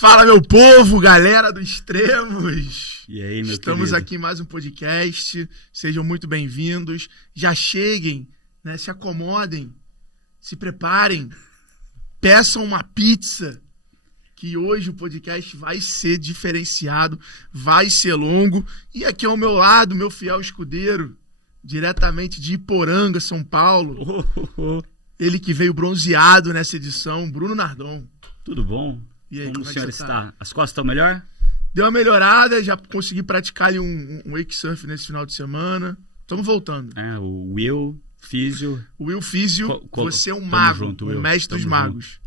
Fala, meu povo, galera do Extremos. E aí, meu Estamos querido? aqui em mais um podcast. Sejam muito bem-vindos. Já cheguem, né? Se acomodem, se preparem, peçam uma pizza, que hoje o podcast vai ser diferenciado, vai ser longo. E aqui ao meu lado, meu fiel escudeiro, diretamente de Iporanga, São Paulo. Ele que veio bronzeado nessa edição, Bruno Nardon. Tudo bom? E aí, como o é senhor que você está? As costas estão melhor? Deu uma melhorada, já consegui praticar ali um wake surf nesse final de semana. Estamos voltando. O Will, físio. O Will Físio, você é um Tamo mago, junto, Will. o mestre dos Tamo magos.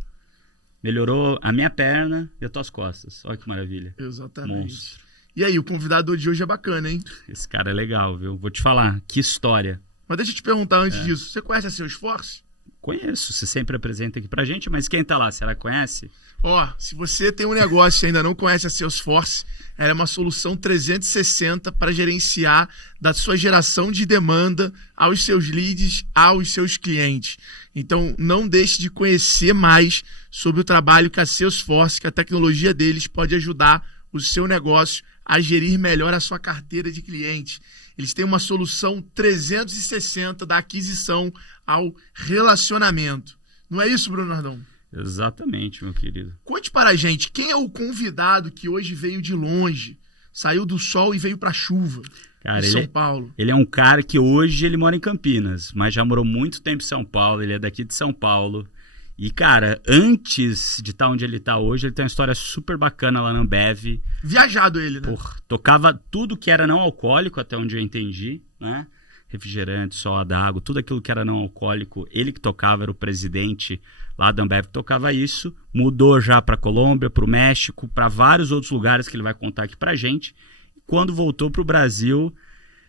Melhorou a minha perna e as tuas costas. Olha que maravilha. Exatamente. Monstro. E aí, o convidado de hoje é bacana, hein? Esse cara é legal, viu? Vou te falar, que história. Mas deixa eu te perguntar antes disso. Você conhece a Salesforce? Conheço, você sempre apresenta aqui pra gente, mas quem tá lá, será que conhece? Ó, se você tem um negócio e ainda não conhece a Salesforce, ela é uma solução 360 para gerenciar da sua geração de demanda aos seus leads, aos seus clientes. Então, não deixe de conhecer mais sobre o trabalho que a Salesforce, que a tecnologia deles pode ajudar o seu negócio a gerir melhor a sua carteira de clientes. Eles têm uma solução 360 da aquisição ao relacionamento. Não é isso, Bruno Nardon? Exatamente, meu querido. Conte para a gente, quem é o convidado que hoje veio de longe, saiu do sol e veio para a chuva, Cara, em São Paulo? Ele é um cara que hoje ele mora em Campinas, mas já morou muito tempo em São Paulo, ele é daqui de São Paulo. E, cara, antes de estar onde ele está hoje, ele tem uma história super bacana lá na Ambev. Viajado ele, né? Tocava tudo que era não alcoólico, até onde eu entendi, né? Refrigerante, soda, água, tudo aquilo que era não alcoólico, ele que tocava, era o presidente lá da Ambev que tocava isso. Mudou já para Colômbia, para o México, para vários outros lugares que ele vai contar aqui pra gente. E quando voltou pro Brasil,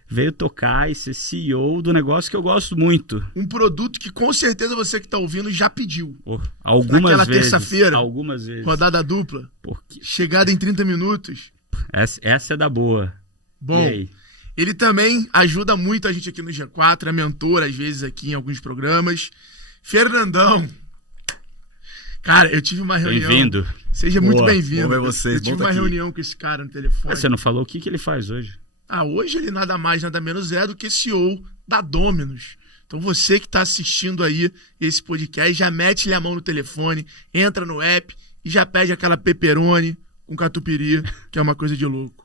veio tocar e ser CEO do negócio que eu gosto muito. Um produto que com certeza você que está ouvindo já pediu. Algumas Naquela vezes. terça-feira, Algumas vezes. rodada dupla, Porque chegada em 30 minutos. essa é da boa. Bom, E aí? ele também ajuda muito a gente aqui no G4, é mentor às vezes aqui em alguns programas. Fernandão. Cara, eu tive uma reunião. Bem-vindo. Seja muito Boa, bem-vindo. bom ver vocês, Eu tive bom tá uma aqui. reunião com esse cara no telefone. Você não falou o que ele faz hoje? Hoje ele nada mais, nada menos é do que CEO da Dominus. Então você que está assistindo aí esse podcast, já mete-lhe a mão no telefone, entra no app e já pede aquela pepperoni com catupiry, que é uma coisa de louco.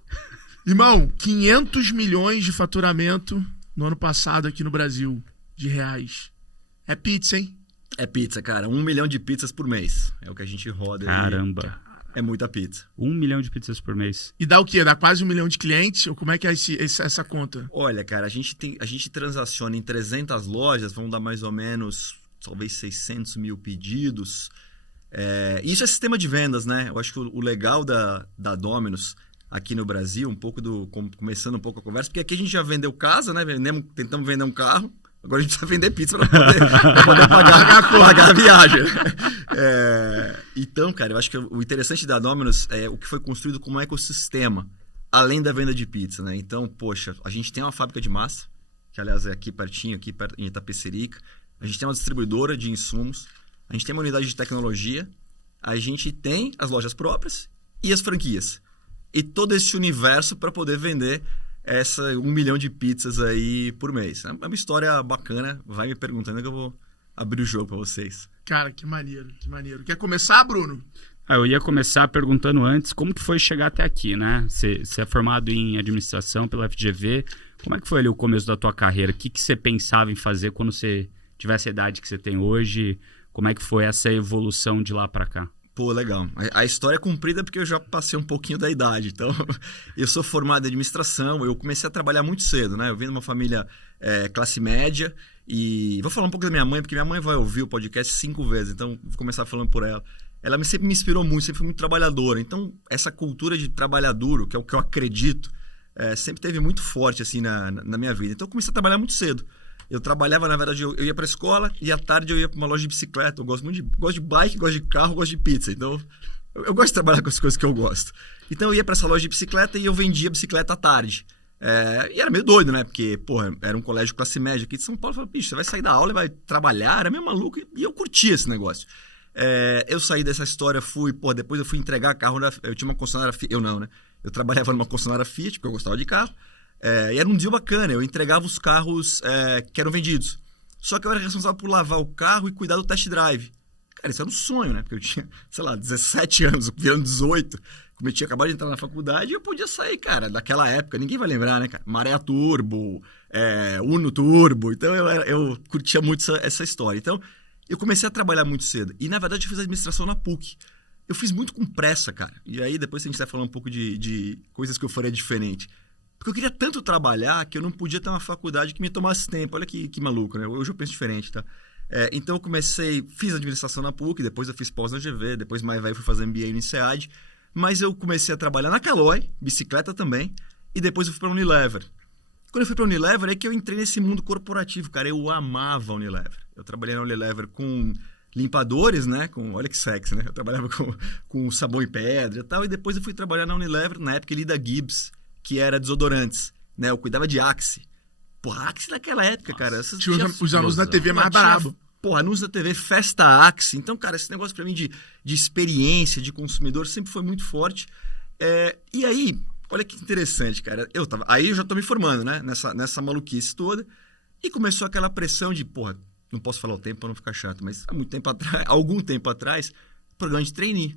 Irmão, 500 milhões de faturamento no ano passado aqui no Brasil, de reais. É pizza, hein? É pizza, cara. 1 milhão de pizzas por mês. É o que a gente roda. Caramba. É muita pizza. 1 milhão de pizzas por mês. E dá o quê? Dá quase 1 milhão de clientes? Ou como é que é essa conta? Olha, cara, a gente transaciona em 300 lojas, vão dar mais ou menos, talvez 600 mil pedidos. Isso é sistema de vendas, né? Eu acho que o legal da Dominus aqui no Brasil, começando um pouco a conversa, porque aqui a gente já vendeu casa, né? Tentamos vender um carro. Agora a gente precisa vender pizza para poder pagar a viagem. Então, cara, eu acho que o interessante da Dominus é o que foi construído como um ecossistema, além da venda de pizza, né? Então, poxa, a gente tem uma fábrica de massa, que aliás é aqui pertinho, aqui em Itapecerica. A gente tem uma distribuidora de insumos, a gente tem uma unidade de tecnologia, a gente tem as lojas próprias e as franquias. E todo esse universo para poder vender 1 milhão de pizzas aí por mês. É uma história bacana. Vai me perguntando que eu vou abrir o jogo para vocês. Cara, que maneiro, que maneiro. Quer começar, Bruno? Eu ia começar perguntando antes como que foi chegar até aqui, né? Você é formado em administração pela FGV. Como é que foi ali o começo da tua carreira? O que você pensava em fazer quando você tivesse a idade que você tem hoje? Como é que foi essa evolução de lá para cá? Pô, legal. A história é comprida porque eu já passei um pouquinho da idade. Então, eu sou formado em administração. Eu comecei a trabalhar muito cedo, né? Eu vim de uma família classe média. E vou falar um pouco da minha mãe, porque minha mãe vai ouvir o podcast 5 vezes. Então, vou começar falando por ela. Ela sempre me inspirou muito, sempre foi muito trabalhadora. Então, essa cultura de trabalhar duro, que é o que eu acredito, sempre teve muito forte assim, na minha vida. Então, eu comecei a trabalhar muito cedo. Eu trabalhava, na verdade, eu ia para a escola e à tarde eu ia para uma loja de bicicleta. Eu gosto de bike, gosto de carro, gosto de pizza. Então, eu gosto de trabalhar com as coisas que eu gosto. Então, eu ia para essa loja de bicicleta e eu vendia bicicleta à tarde. E era meio doido, né? Porque, porra, era um colégio classe média aqui de São Paulo. Eu falei, bicho, você vai sair da aula e vai trabalhar? Era meio maluco. E eu curtia esse negócio. Eu saí dessa história, depois eu fui entregar carro, eu tinha uma concessionária Fiat, eu não, né? Eu trabalhava numa concessionária Fiat, porque eu gostava de carro, e era um deal bacana, eu entregava os carros que eram vendidos. Só que eu era responsável por lavar o carro e cuidar do test drive. Cara, isso era um sonho, né? Porque eu tinha, sei lá, 17 anos, virando 18, como eu tinha acabado de entrar na faculdade, eu podia sair, cara, daquela época, ninguém vai lembrar, né, cara? Maré Turbo, Uno Turbo, então eu curtia muito essa história. Então, eu comecei a trabalhar muito cedo. E, na verdade, eu fiz administração na PUC. Eu fiz muito com pressa, cara. E aí, depois a gente vai falar um pouco de coisas que eu faria diferente. Porque eu queria tanto trabalhar que eu não podia ter uma faculdade que me tomasse tempo. Olha que maluco, né? Hoje eu penso diferente, tá? Então eu fiz administração na PUC, depois eu fiz pós na GV, depois mais velho fui fazer MBA no INSEAD. Mas eu comecei a trabalhar na Caloi, bicicleta também, e depois eu fui para a Unilever. Quando eu fui para a Unilever é que eu entrei nesse mundo corporativo, cara. Eu amava a Unilever. Eu trabalhei na Unilever com limpadores, né? Olha que sexy, né? Eu trabalhava com sabão e pedra e tal, e depois eu fui trabalhar na Unilever, na época ali da Gibbs, que era desodorantes, né? Eu cuidava de Axe. Porra, Axe naquela época, cara. Tinha os anúncios na TV mais brabo. Porra, anúncios da TV, festa Axe. Então, cara, esse negócio pra mim de experiência, de consumidor, sempre foi muito forte. E aí, olha que interessante, cara. Aí eu já tô me formando, né? Nessa maluquice toda. E começou aquela pressão de, porra, não posso falar o tempo pra não ficar chato, mas algum tempo atrás, programa de trainee.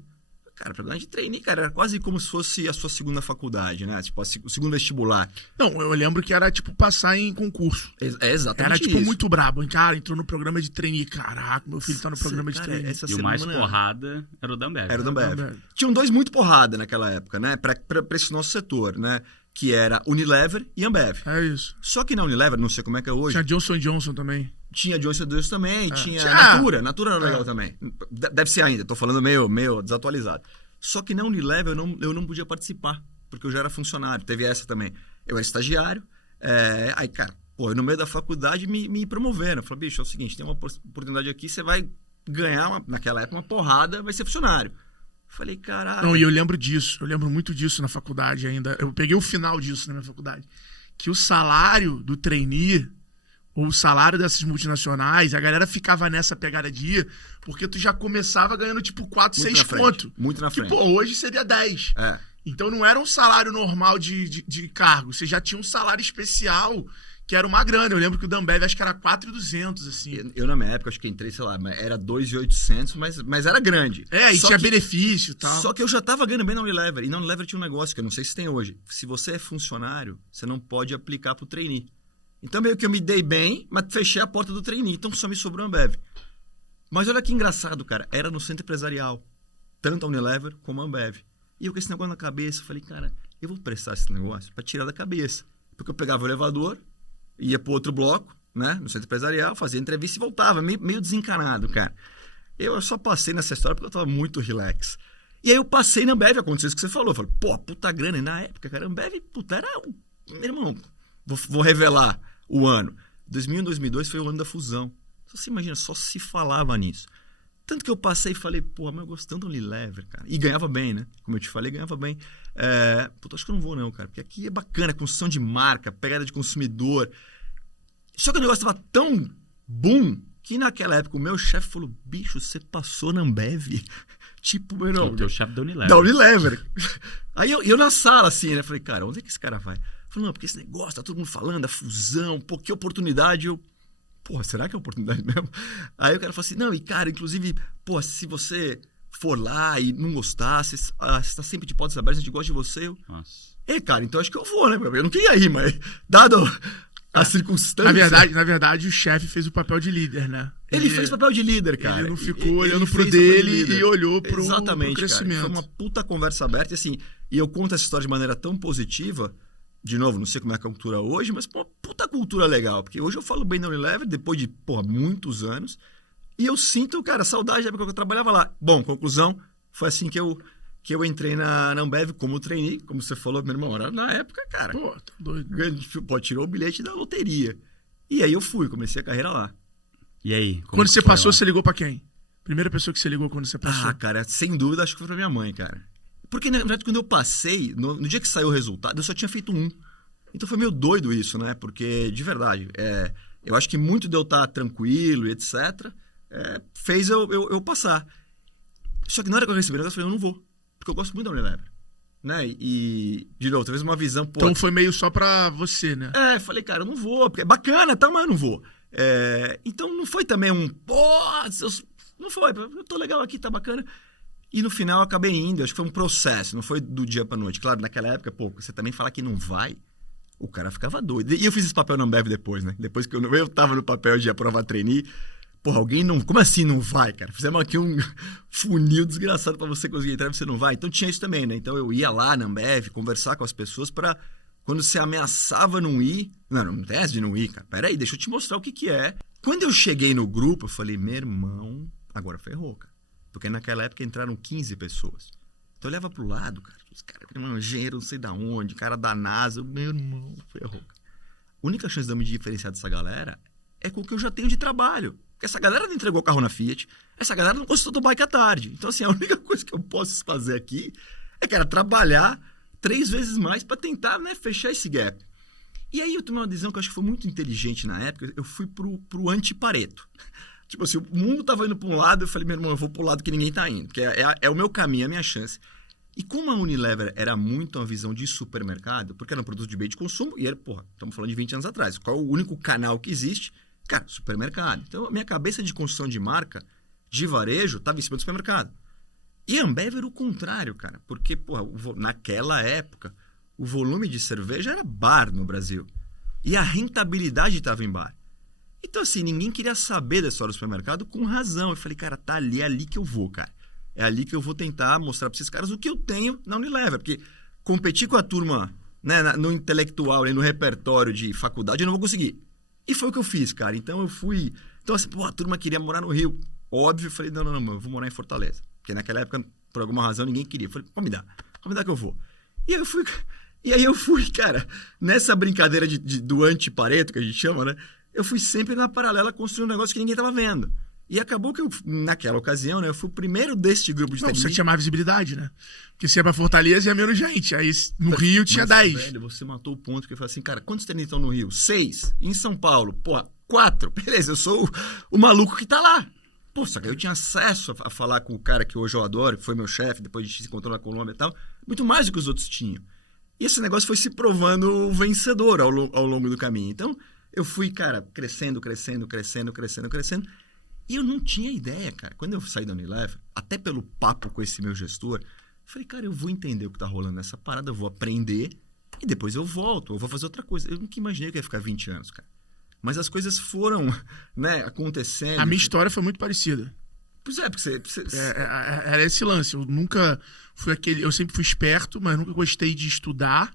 Cara, programa de trainee, cara, era quase como se fosse a sua segunda faculdade, né? Tipo, o segundo vestibular. Não, eu lembro que era, tipo, passar em concurso. Exatamente era, tipo, isso. muito brabo. Cara, entrou no programa de trainee. Caraca, meu filho tá no programa de trainee. E o mais porrada era o da Ambev. Era o da Ambev. Tinham dois muito porrada naquela época, né? Pra esse nosso setor, né? Que era Unilever e Ambev. É isso. Só que na Unilever, não sei como é que é hoje... Tinha Johnson & Johnson também. Tinha Johnson & Johnson também, tinha Natura. Natura era legal também. Deve ser ainda, tô falando meio desatualizado. Só que na Unilever eu não podia participar, porque eu já era funcionário. Teve essa também. Eu era estagiário, aí, cara, no meio da faculdade me promoveram. Eu falei, bicho, é o seguinte, tem uma oportunidade aqui, você vai ganhar, naquela época, uma porrada, vai ser funcionário. Eu falei, caralho... Não, e eu lembro disso, eu lembro muito disso na faculdade ainda. Eu peguei o final disso na minha faculdade. Que o salário do trainee... ou o salário dessas multinacionais, a galera ficava nessa pegada de ir, porque tu já começava ganhando tipo 4, 6 conto. Muito na frente. Que, hoje seria 10. Então não era um salário normal de cargo, você já tinha um salário especial, que era uma grana. Eu lembro que o da Ambev acho que era 4.200, assim. Eu na minha época, acho que entrei, sei lá, era 2.800, mas era grande. E tinha benefício e tal. Só que eu já tava ganhando bem na Unilever. E na Unilever tinha um negócio que eu não sei se tem hoje. Se você é funcionário, você não pode aplicar pro trainee. Então, meio que eu me dei bem, mas fechei a porta do trainee. Então, só me sobrou a Ambev. Mas olha que engraçado, cara. Era no centro empresarial. Tanto a Unilever como a Ambev. E eu com esse negócio na cabeça, falei, cara, eu vou prestar esse negócio pra tirar da cabeça. Porque eu pegava o elevador, ia pro outro bloco, né? No centro empresarial, fazia entrevista e voltava. Meio desencanado, cara. Eu só passei nessa história porque eu tava muito relax. E aí eu passei na Ambev, aconteceu isso que você falou. Eu falei, puta grana. E na época, cara, a Ambev, era... Meu irmão, vou revelar o ano. 2001, 2002 foi o ano da fusão. Você imagina, só se falava nisso. Tanto que eu passei e falei, mas eu gostando do Unilever, cara. E ganhava bem, né? Como eu te falei, ganhava bem. Acho que eu não vou não, cara. Porque aqui é bacana, construção de marca, pegada de consumidor. Só que o negócio tava tão boom que naquela época o meu chefe falou, bicho, você passou na Ambev? Tipo, meu irmão... O teu chefe da Unilever. Da Unilever. Aí eu na sala, assim, né? Falei, cara, onde é que esse cara vai? Falei, não, porque esse negócio, tá todo mundo falando, a fusão, que oportunidade. Será que é oportunidade mesmo? Aí o cara falou assim, não, e cara, inclusive, se você for lá e não gostar, você tá sempre de portas abertas, a gente gosta de você. Nossa. Cara, então acho que eu vou, né? Eu não queria ir, mas dado as circunstâncias... Na verdade, o chefe fez o papel de líder, né? Ele fez o papel de líder, cara. Ele não ficou olhando pro dele e olhou pro crescimento. Cara. Foi uma puta conversa aberta. E assim, eu conto essa história de maneira tão positiva... De novo, não sei como é a cultura hoje, mas uma puta cultura legal. Porque hoje eu falo bem da Unilever, depois de, muitos anos. E eu sinto, cara, saudade da época que eu trabalhava lá. Bom, conclusão, foi assim que eu entrei na Ambev como trainee. Como você falou, meu irmão, era na época, cara. Tá doido. Tirou o bilhete da loteria. E aí eu comecei a carreira lá. E aí? Quando você passou, você ligou pra quem? Primeira pessoa que você ligou quando você passou? Cara, sem dúvida, acho que foi pra minha mãe, cara. Porque, na verdade, quando eu passei, no dia que saiu o resultado, eu só tinha feito um. Então foi meio doido isso, né? Porque, de verdade, eu acho que muito de eu estar tranquilo e etc. Fez eu passar. Só que na hora que eu recebi o negócio, eu falei, eu não vou. Porque eu gosto muito da Unilever. Né? E, de novo, talvez uma visão... Pô, então foi meio só pra você, né? Falei, cara, eu não vou. Porque é bacana, tá, mas eu não vou. Então não foi também não foi. Eu tô legal aqui, tá bacana. E no final eu acabei indo. Acho que foi um processo, não foi do dia pra noite. Claro, naquela época, pô, você também falar que não vai, o cara ficava doido. E eu fiz esse papel na Ambev depois, né? Depois que eu tava no papel de aprovar trainee. Porra, alguém não... Como assim não vai, cara? Fizemos aqui um funil desgraçado pra você conseguir entrar e você não vai. Então tinha isso também, né? Então eu ia lá na Ambev, conversar com as pessoas pra... Quando você ameaçava não ir... Não tem essa de não ir, cara. Peraí, deixa eu te mostrar o que é. Quando eu cheguei no grupo, eu falei, meu irmão, agora ferrou, cara. Porque naquela época entraram 15 pessoas. Então eu leva pro lado, cara. Os caras, engenheiro não sei da onde, cara da NASA. Meu irmão, ferrou, cara. A única chance de eu me diferenciar dessa galera é com o que eu já tenho de trabalho. Porque essa galera não entregou o carro na Fiat, essa galera não gostou do bike à tarde. Então, assim, a única coisa que eu posso fazer aqui é, cara, trabalhar 3 vezes mais para tentar, né, fechar esse gap. E aí eu tomei uma decisão que eu acho que foi muito inteligente na época, eu fui pro anti-Pareto. Tipo assim, o mundo tava indo para um lado, eu falei, meu irmão, eu vou pro lado que ninguém tá indo, porque é o meu caminho, é a minha chance. E como a Unilever era muito uma visão de supermercado, porque era um produto de bem de consumo, e era, porra, estamos falando de 20 anos atrás, qual é o único canal que existe? Cara, supermercado. Então, a minha cabeça de construção de marca, de varejo, estava em cima do supermercado. E a Ambev era o contrário, cara. Porque, porra, naquela época, o volume de cerveja era bar no Brasil. E a rentabilidade estava em bar. Então, assim, ninguém queria saber dessa hora do supermercado com razão. Eu falei, cara, tá ali, é ali que eu vou, cara. É ali que eu vou tentar mostrar para esses caras o que eu tenho na Unilever. Porque competir com a turma, né, no intelectual, no repertório de faculdade, eu não vou conseguir. E foi o que eu fiz, cara. Então eu fui... Então assim, pô, a turma queria morar no Rio. Óbvio, eu falei, não, eu vou morar em Fortaleza. Porque naquela época, por alguma razão, ninguém queria. Eu falei, pode me dar que eu vou. E aí eu fui, cara, nessa brincadeira do anti-Pareto, que a gente chama, né? Eu fui sempre na paralela construir um negócio que ninguém tava vendo. E acabou que eu, naquela ocasião, né? Eu fui o primeiro deste grupo de você tinha mais visibilidade, né? Porque você ia pra Fortaleza e ia menos gente. Aí no Rio tinha 10. Velho, você matou o ponto que eu falei assim, cara, quantos treinistas estão no Rio? 6. Em São Paulo, pô, 4. Beleza, eu sou o maluco que tá lá. Pô, só que eu tinha acesso a falar com o cara que hoje eu adoro, que foi meu chefe, depois a gente se encontrou na Colômbia e tal, muito mais do que os outros tinham. E esse negócio foi se provando vencedor ao longo do caminho. Então, eu fui, cara, crescendo. E eu não tinha ideia, cara. Quando eu saí da Unilever, até pelo papo com esse meu gestor, eu falei, cara, eu vou entender o que tá rolando nessa parada, eu vou aprender e depois eu volto, eu vou fazer outra coisa. Eu nunca imaginei que ia ficar 20 anos, cara. Mas as coisas foram, né, acontecendo. A minha história foi muito parecida. Pois é, porque você... Era esse lance. Eu nunca fui eu sempre fui esperto, mas nunca gostei de estudar.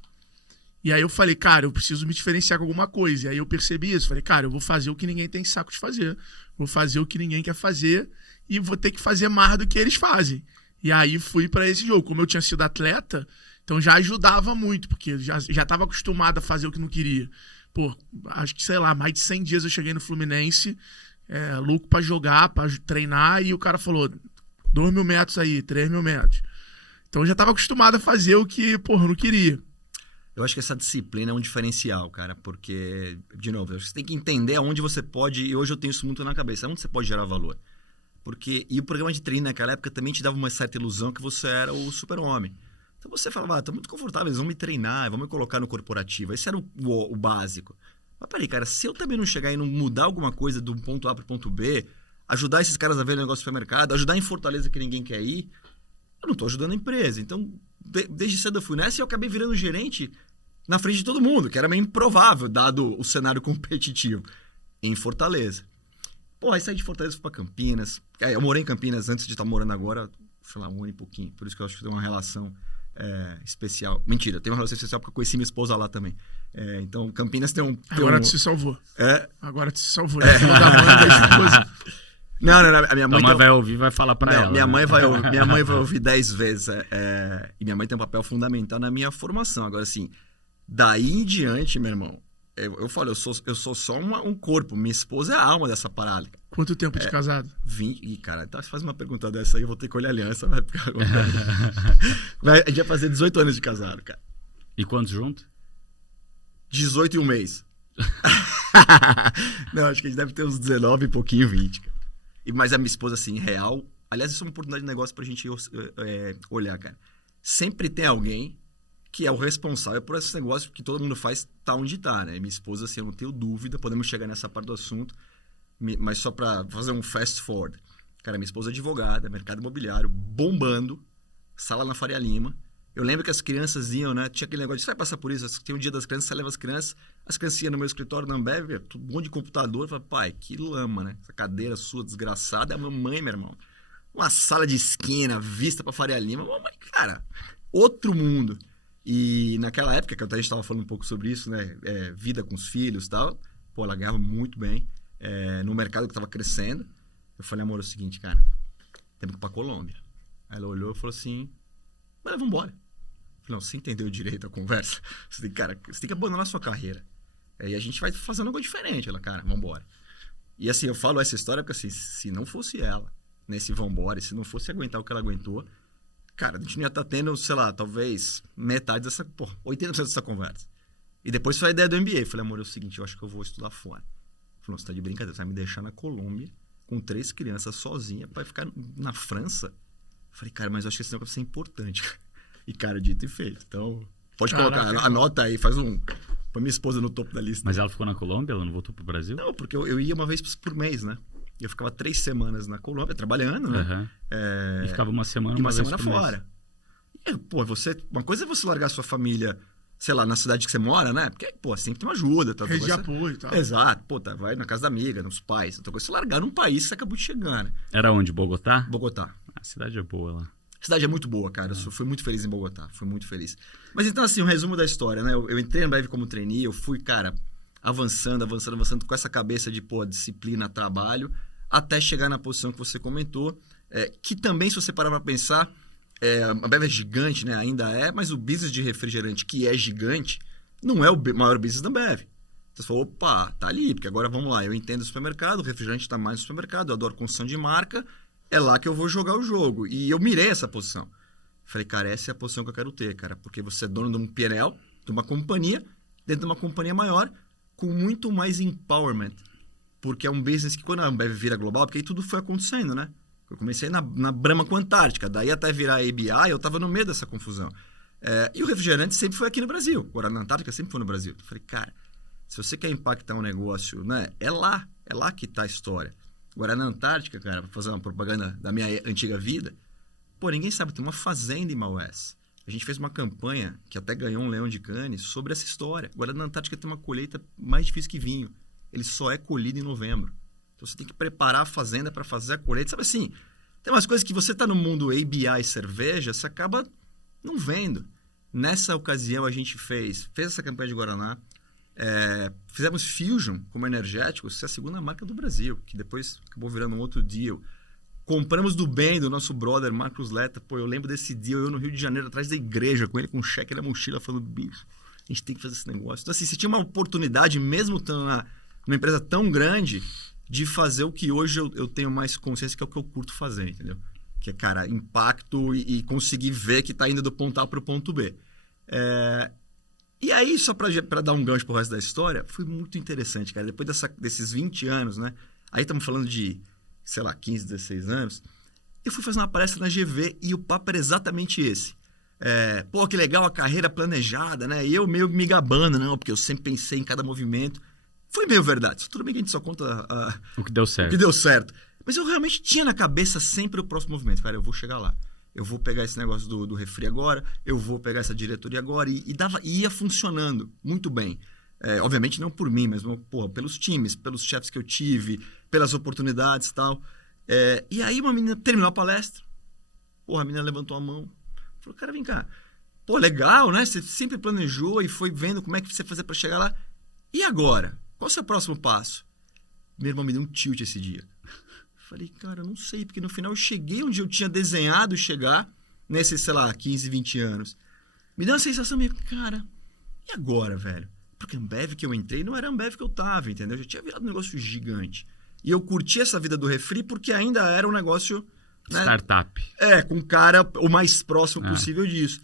E aí eu falei, cara, eu preciso me diferenciar com alguma coisa. E aí eu percebi isso. Falei, cara, eu vou fazer o que ninguém tem saco de fazer. Vou fazer o que ninguém quer fazer e vou ter que fazer mais do que eles fazem. E aí fui para esse jogo. Como eu tinha sido atleta, então já ajudava muito, porque já estava acostumado a fazer o que não queria. Pô, acho que, sei lá, mais de 100 dias eu cheguei no Fluminense, louco para jogar, para treinar, e o cara falou, 2.000 metros aí, 3.000 metros. Então eu já estava acostumado a fazer o que, porra, eu não queria. Eu acho que essa disciplina é um diferencial, cara, porque, de novo, você tem que entender aonde você pode, e hoje eu tenho isso muito na cabeça, aonde você pode gerar valor. E o programa de treino naquela época também te dava uma certa ilusão que você era o super-homem. Então você falava, tô muito confortável, eles vão me treinar, vão me colocar no corporativo. Esse era o básico. Mas peraí, cara, se eu também não chegar e não mudar alguma coisa do ponto A pro ponto B, ajudar esses caras a ver o negócio do supermercado, ajudar em Fortaleza que ninguém quer ir, eu não tô ajudando a empresa. Então, desde cedo eu fui nessa e eu acabei virando gerente na frente de todo mundo, que era meio improvável, dado o cenário competitivo, em Fortaleza. Pô, aí saí de Fortaleza e fui pra Campinas. Eu morei em Campinas antes de estar morando agora, sei lá, 1 ano e pouquinho. Por isso que eu acho que tem uma relação especial. Mentira, tem uma relação especial porque eu conheci minha esposa lá também. Então, Campinas tem um... Agora tu se salvou. Agora tu se salvou. Não, a minha mãe... A mãe vai ouvir e vai falar pra ela. Minha mãe vai ouvir 10 vezes. E minha mãe tem um papel fundamental na minha formação. Agora, assim, daí em diante, meu irmão, eu falo, eu sou só um corpo. Minha esposa é a alma dessa parada. Quanto tempo de casado? 20. Ih, cara, então faz uma pergunta dessa aí, eu vou ter que olhar a aliança. A gente vai fazer 18 anos de casado, cara. E quantos juntos? 18 e um mês. Não, acho que a gente deve ter uns 19 e pouquinho, 20, cara. Mas a minha esposa, assim, real, Aliás, isso é uma oportunidade de negócio pra gente olhar, cara. Sempre tem alguém que é o responsável por esse negócio que todo mundo faz tá onde tá, né? Minha esposa, assim, eu não tenho dúvida, podemos chegar nessa parte do assunto, mas só pra fazer um fast forward. Cara, minha esposa é advogada, mercado imobiliário, bombando, sala na Faria Lima. Eu lembro que as crianças iam, né? Tinha aquele negócio de, você vai passar por isso, tem um dia das crianças, você leva as crianças iam no meu escritório na Ambev, um monte de computador, eu falei, pai, que lama, né? Essa cadeira sua desgraçada, é a mamãe, meu irmão. Uma sala de esquina, vista pra Faria Lima, mamãe, cara, outro mundo. E naquela época, que até a gente estava falando um pouco sobre isso, né? Vida com os filhos e tal, pô, ela ganhava muito bem, no mercado que estava crescendo. Eu falei, amor, é o seguinte, cara, temos que ir pra Colômbia. Aí ela olhou e falou assim, mas vamos embora. Não, você entendeu direito a conversa? Você tem que abandonar a sua carreira. E a gente vai fazendo algo diferente. Ela, cara, vambora. E assim, eu falo essa história porque assim, se não fosse ela, nesse vambora, e se não fosse aguentar o que ela aguentou, cara, a gente não ia estar tendo, sei lá, talvez metade dessa, 80% dessa conversa. E depois foi a ideia do MBA. Falei, amor, é o seguinte, eu acho que eu vou estudar fora. Falei, você tá de brincadeira, você vai me deixar na Colômbia com 3 crianças sozinha pra ficar na França? Falei, cara, mas eu acho que esse negócio vai ser importante, cara. E, cara, dito e feito. Então, pode colocar, anota aí, faz pra minha esposa no topo da lista. Mas ela ficou na Colômbia? Ela não voltou pro Brasil? Não, porque eu ia uma vez por mês, né? Eu ficava 3 semanas na Colômbia, trabalhando, né? Uhum. E ficava uma semana, uma semana vez por fora. E, pô, uma coisa é você largar a sua família, sei lá, na cidade que você mora, né? Porque, pô, sempre tem uma ajuda. Tá, rede de apoio e tal. Exato. Pô, vai na casa da amiga, nos pais. Outra coisa é você largar num país que você acabou de chegar, né? Era onde? Bogotá? Bogotá. A cidade é boa lá. A cidade é muito boa, cara. Eu fui muito feliz em Bogotá. Fui muito feliz. Mas então, assim, um resumo da história, né? Eu entrei na Ambev como trainee, eu fui, cara, avançando com essa cabeça de, pô, disciplina, trabalho, até chegar na posição que você comentou, que também, se você parar pra pensar, a Ambev é gigante, né? Ainda é, mas o business de refrigerante, que é gigante, não é o maior business da Ambev. Você falou, opa, tá ali, porque agora vamos lá, eu entendo o supermercado, o refrigerante tá mais no supermercado, eu adoro construção de marca, é lá que eu vou jogar o jogo. E eu mirei essa posição. Falei, cara, essa é a posição que eu quero ter, cara. Porque você é dono de um PNL, de uma companhia, dentro de uma companhia maior, com muito mais empowerment. Porque é um business que quando a Ambev vira global, porque aí tudo foi acontecendo, né? Eu comecei na Brahma com a Antártica, daí até virar a ABI, eu tava no meio dessa confusão. E o refrigerante sempre foi aqui no Brasil. Agora, na Antártica sempre foi no Brasil. Eu falei, cara, se você quer impactar um negócio, né? É lá que tá a história. Agora, na Antártica, cara, pra fazer uma propaganda da minha antiga vida, pô, ninguém sabe, tem uma fazenda em Maués. A gente fez uma campanha que até ganhou um Leão de Cannes sobre essa história. Agora, na Antártica tem uma colheita mais difícil que vinho. Ele só é colhido em novembro. Então, você tem que preparar a fazenda para fazer a colheita. Sabe assim, tem umas coisas que você tá no mundo ABI cerveja, você acaba não vendo. Nessa ocasião, a gente fez essa campanha de Guaraná. Fizemos Fusion como energético, isso é a segunda marca do Brasil, que depois acabou virando um outro deal. Compramos do bem do nosso brother Marcos Letta. Pô, eu lembro desse deal, eu no Rio de Janeiro, atrás da igreja, com ele com um cheque na mochila, falando, bicho, a gente tem que fazer esse negócio. Então, assim, você tinha uma oportunidade, mesmo estando numa empresa tão grande, de fazer o que hoje eu tenho mais consciência, que é o que eu curto fazer, entendeu? Que é, cara, impacto e conseguir ver que tá indo do ponto A para o ponto B. E aí, só para dar um gancho pro resto da história, foi muito interessante, cara. Depois desses 20 anos, né? Aí estamos falando de, sei lá, 15, 16 anos. Eu fui fazer uma palestra na GV e o papo era exatamente esse. Pô, que legal a carreira planejada, né? E eu meio me gabando, não, porque eu sempre pensei em cada movimento. Foi meio verdade. Tudo bem que a gente só conta o que deu certo. O que deu certo. Mas eu realmente tinha na cabeça sempre o próximo movimento. Cara, eu vou chegar lá. Eu vou pegar esse negócio do refri agora, eu vou pegar essa diretoria agora. E ia funcionando muito bem. Obviamente não por mim, mas porra, pelos times, pelos chefes que eu tive, pelas oportunidades e tal. E aí uma menina terminou a palestra. Porra, a menina levantou a mão. Falou, cara, vem cá. Pô, legal, né? Você sempre planejou e foi vendo como é que você fazer para chegar lá. E agora? Qual é o seu próximo passo? Meu irmão me deu um tilt esse dia. Falei, cara, eu não sei, porque no final eu cheguei onde eu tinha desenhado chegar, nesses, sei lá, 15, 20 anos. Me deu uma sensação meio, cara, e agora, velho? Porque a Ambev que eu entrei não era a Ambev que eu tava, entendeu? Já tinha virado um negócio gigante. E eu curti essa vida do refri porque ainda era um negócio... né? Startup. Com um cara o mais próximo possível disso.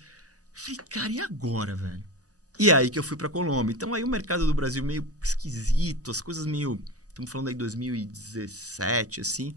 Falei, cara, e agora, velho? E aí que eu fui pra Colômbia. Então aí o mercado do Brasil meio esquisito, as coisas meio... Estamos falando aí de 2017, assim.